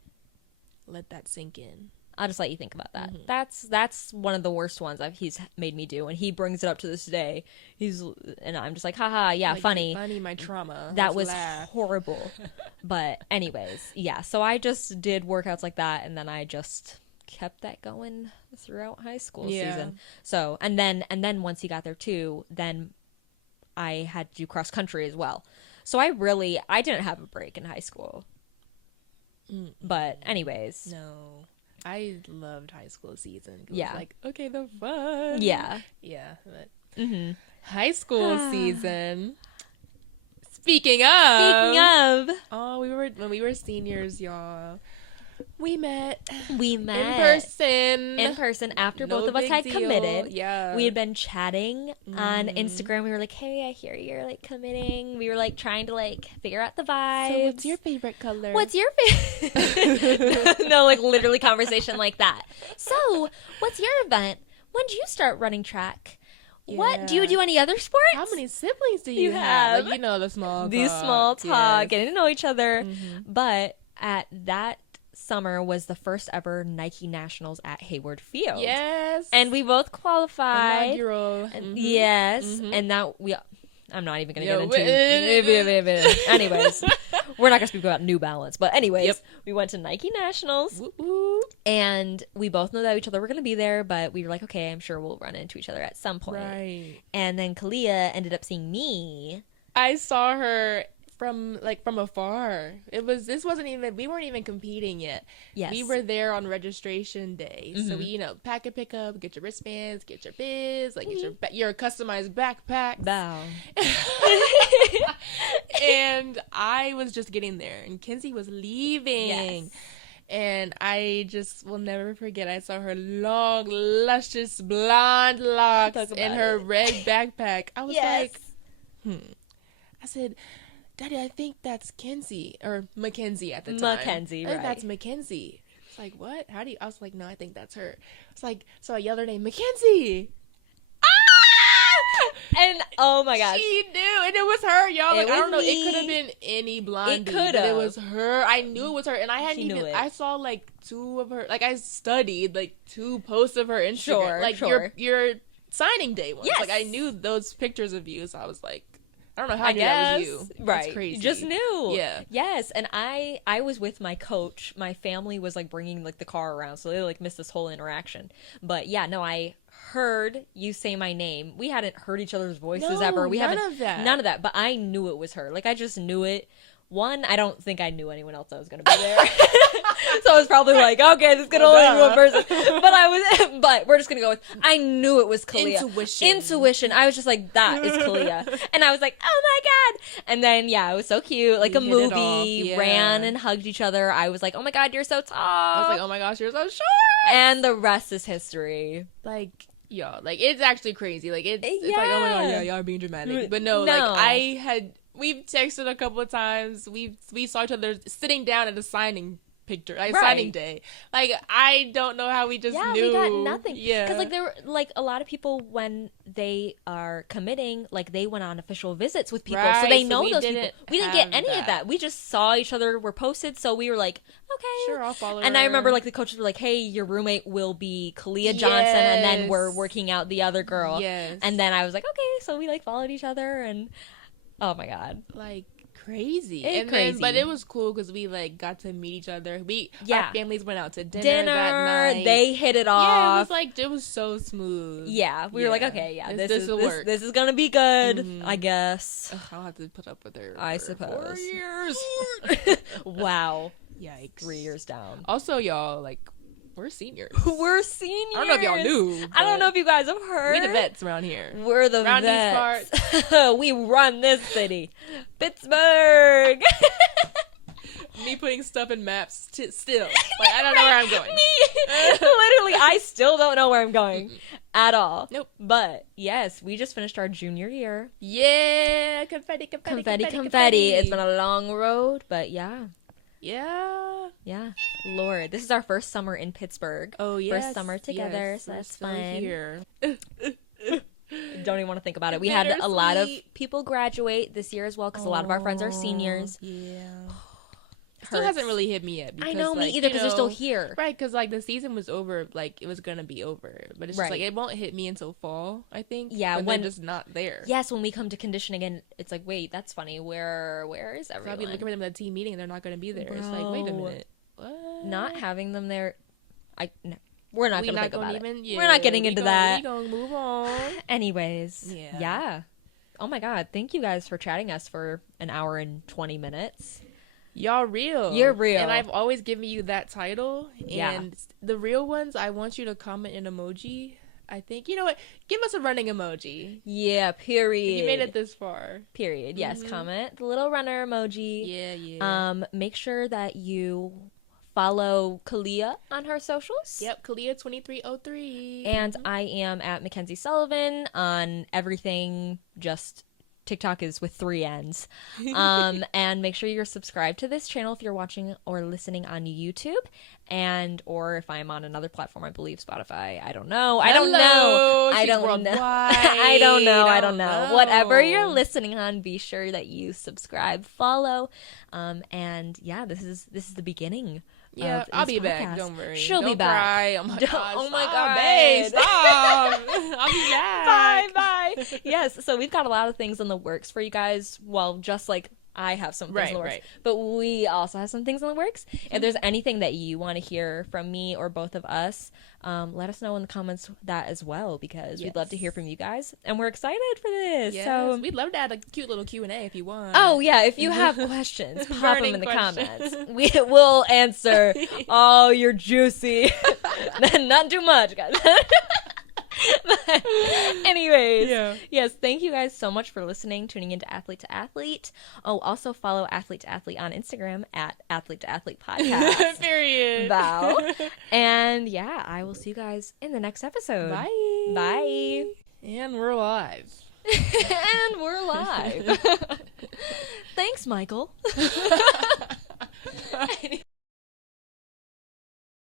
Let that sink in. I'll just let you think about that. That's one of the worst ones he's made me do, and he brings it up to this day. And I'm just like, haha, yeah, like, funny. Funny, my trauma. That was horrible. But anyways, yeah. So I just did workouts like that, and then I just kept that going throughout high school season. So and then once he got there too, then I had to do cross country as well. So I didn't have a break in high school. But anyways, no. I loved high school season. It was like, okay, the fun. Yeah. Yeah. But high school season. Speaking of. Oh, when we were seniors, y'all. We met in person after both of us had committed. Yeah, we had been chatting on Instagram. We were like, hey, I hear you're like committing. We were like trying to like figure out the vibe. So what's your favorite color? What's your favorite? No, like literally conversation like that. So what's your event? When did you start running track? Yeah. What do you do? Any other sports? How many siblings do you have? Like, the small talk, getting to know each other. But at that summer was the first ever Nike Nationals at Hayward Field. Yes. And we both qualified. Inaugural. Yes. And that I'm not even going to get into anyways, we're not going to speak about New Balance. But anyways, we went to Nike Nationals. And we both know that each other were going to be there. But we were like, okay, I'm sure we'll run into each other at some point. Right. And then Caleia ended up seeing me. I saw her from afar. We weren't even competing yet. Yes. We were there on registration day. So we, pack and pick up, get your wristbands, get your biz, like get your customized backpacks. Wow. And I was just getting there and Kenzie was leaving. Yes. And I just will never forget. I saw her long, luscious blonde locks in her red backpack. I was like, I said, Daddy, I think that's Kenzie or Mackenzie at the time. Mackenzie, I think right? That's Mackenzie. It's like, what? How do you? I was like, no, I think that's her. It's like, so I yelled her name, Mackenzie. And oh my gosh, she knew, and it was her, y'all. Like, I don't know, it could have been any blondie, but it was her. I knew it was her, and I hadn't even. I saw like 2 of her. Like I studied like 2 posts of her Instagram, your signing day ones. Yes. Like I knew those pictures of you, so I was like, I don't know how I knew that was you. Right. That's crazy. You just knew. Yeah. Yes. And I was with my coach. My family was like bringing like the car around. So they like missed this whole interaction. But yeah, no, I heard you say my name. We hadn't heard each other's voices ever. None of that. But I knew it was her. Like I just knew it one, I don't think I knew anyone else that was going to be there. So I was probably like, okay, this could only be one person. But we're just going to go with, I knew it was Caleia. Intuition. I was just like, that is Caleia. And I was like, oh my God. And then, yeah, it was so cute. Like a movie, ran and hugged each other. I was like, oh my God, you're so tall. I was like, oh my gosh, you're so short. And the rest is history. Like, yo, like, it's actually crazy. Like, it's like, oh my God, yeah, y'all are being dramatic. But no, like, we've texted a couple of times. We saw each other sitting down at a signing picture, like signing day. Like, I don't know how we just knew. Yeah, we got nothing. Yeah, because like there were like a lot of people when they are committing, like they went on official visits with people, so they know those people. We didn't get any of that. We just saw each other were posted, so we were like, okay, sure, I'll follow. And her. I remember like the coaches were like, hey, your roommate will be Caleia Johnson, and then we're working out the other girl. Yes. And then I was like, okay, so we like followed each other, and oh my God, like. Crazy. Crazy. But it was cool because we like got to meet each other. Our families went out to dinner that night. They hit it off. Yeah, it was like it was so smooth. Yeah, we were like, okay, yeah, this will work. This is gonna be good, I guess. Ugh, I'll have to put up with her. I suppose. 4 years. Wow. Yikes. 3 years down. Also, y'all, like, we're seniors. We're seniors. I don't know if y'all knew. I don't know if you guys have heard. We the vets around here. We're the around vets. These parts. We run this city. Pittsburgh. Me putting stuff in maps still. Like, I don't know where I'm going. Literally, I still don't know where I'm going at all. Nope. But, yes, we just finished our junior year. Yeah. Confetti. It's been a long road, but yeah. Yeah. Lord, this is our first summer in Pittsburgh. Oh, yeah. First summer together, so that's fun. Here. Don't even want to think about it. We had a lot of people graduate this year as well because a lot of our friends are seniors. Yeah. Still hasn't really hit me yet. Because, I know, me either, because they're still here. Right, because like the season was over, like it was going to be over. But it's just like it won't hit me until fall, I think. Yeah, when they're just not there. Yes, when we come to conditioning again, it's like, wait, that's funny. Where is everyone? I'll be looking for them at the team meeting and they're not going to be there. Bro. It's like, wait a minute. What? Not having them there, we're not going to think about it. Yeah, we're not getting into that. We're going to move on. Anyways, yeah. Oh my God, thank you guys for chatting us for an hour and 20 minutes. Y'all real. You're real. And I've always given you that title. And the real ones, I want you to comment an emoji. I think, you know what? Give us a running emoji. Yeah, period. You made it this far. Period. Yes, comment the little runner emoji. Yeah. Make sure that you follow Caleia on her socials. Yep, Caleia2303. And I am at Mackenzie Sullivan on everything, just TikTok is with 3 N's. And make sure you're subscribed to this channel if you're watching or listening on YouTube, or if I'm on another platform, I believe Spotify. I don't know. I don't know. Whatever you're listening on, be sure that you subscribe, follow, and yeah, this is the beginning. Yeah, I'll be back. Don't worry. She'll Don't be back. Cry. Oh my god. Oh my god. Babe, stop. I'll be back. Bye. Yes. So we've got a lot of things in the works for you guys. Well, just like I have some things in the works, but we also have some things in the works. If there's anything that you want to hear from me or both of us, let us know in the comments that as well, because we'd love to hear from you guys, and we're excited for this. Yes. So we'd love to add a cute little Q&A if you want. Oh yeah, if you have questions, pop them in the comments. We will answer all your juicy, not too much, guys. But anyways, yes, thank you guys so much for listening, tuning into Athlete to Athlete. Oh, also follow Athlete to Athlete on Instagram at Athlete to Athlete Podcast. Period. Bow. And yeah, I will see you guys in the next episode. Bye. And we're live. And we're live. Thanks, Michael.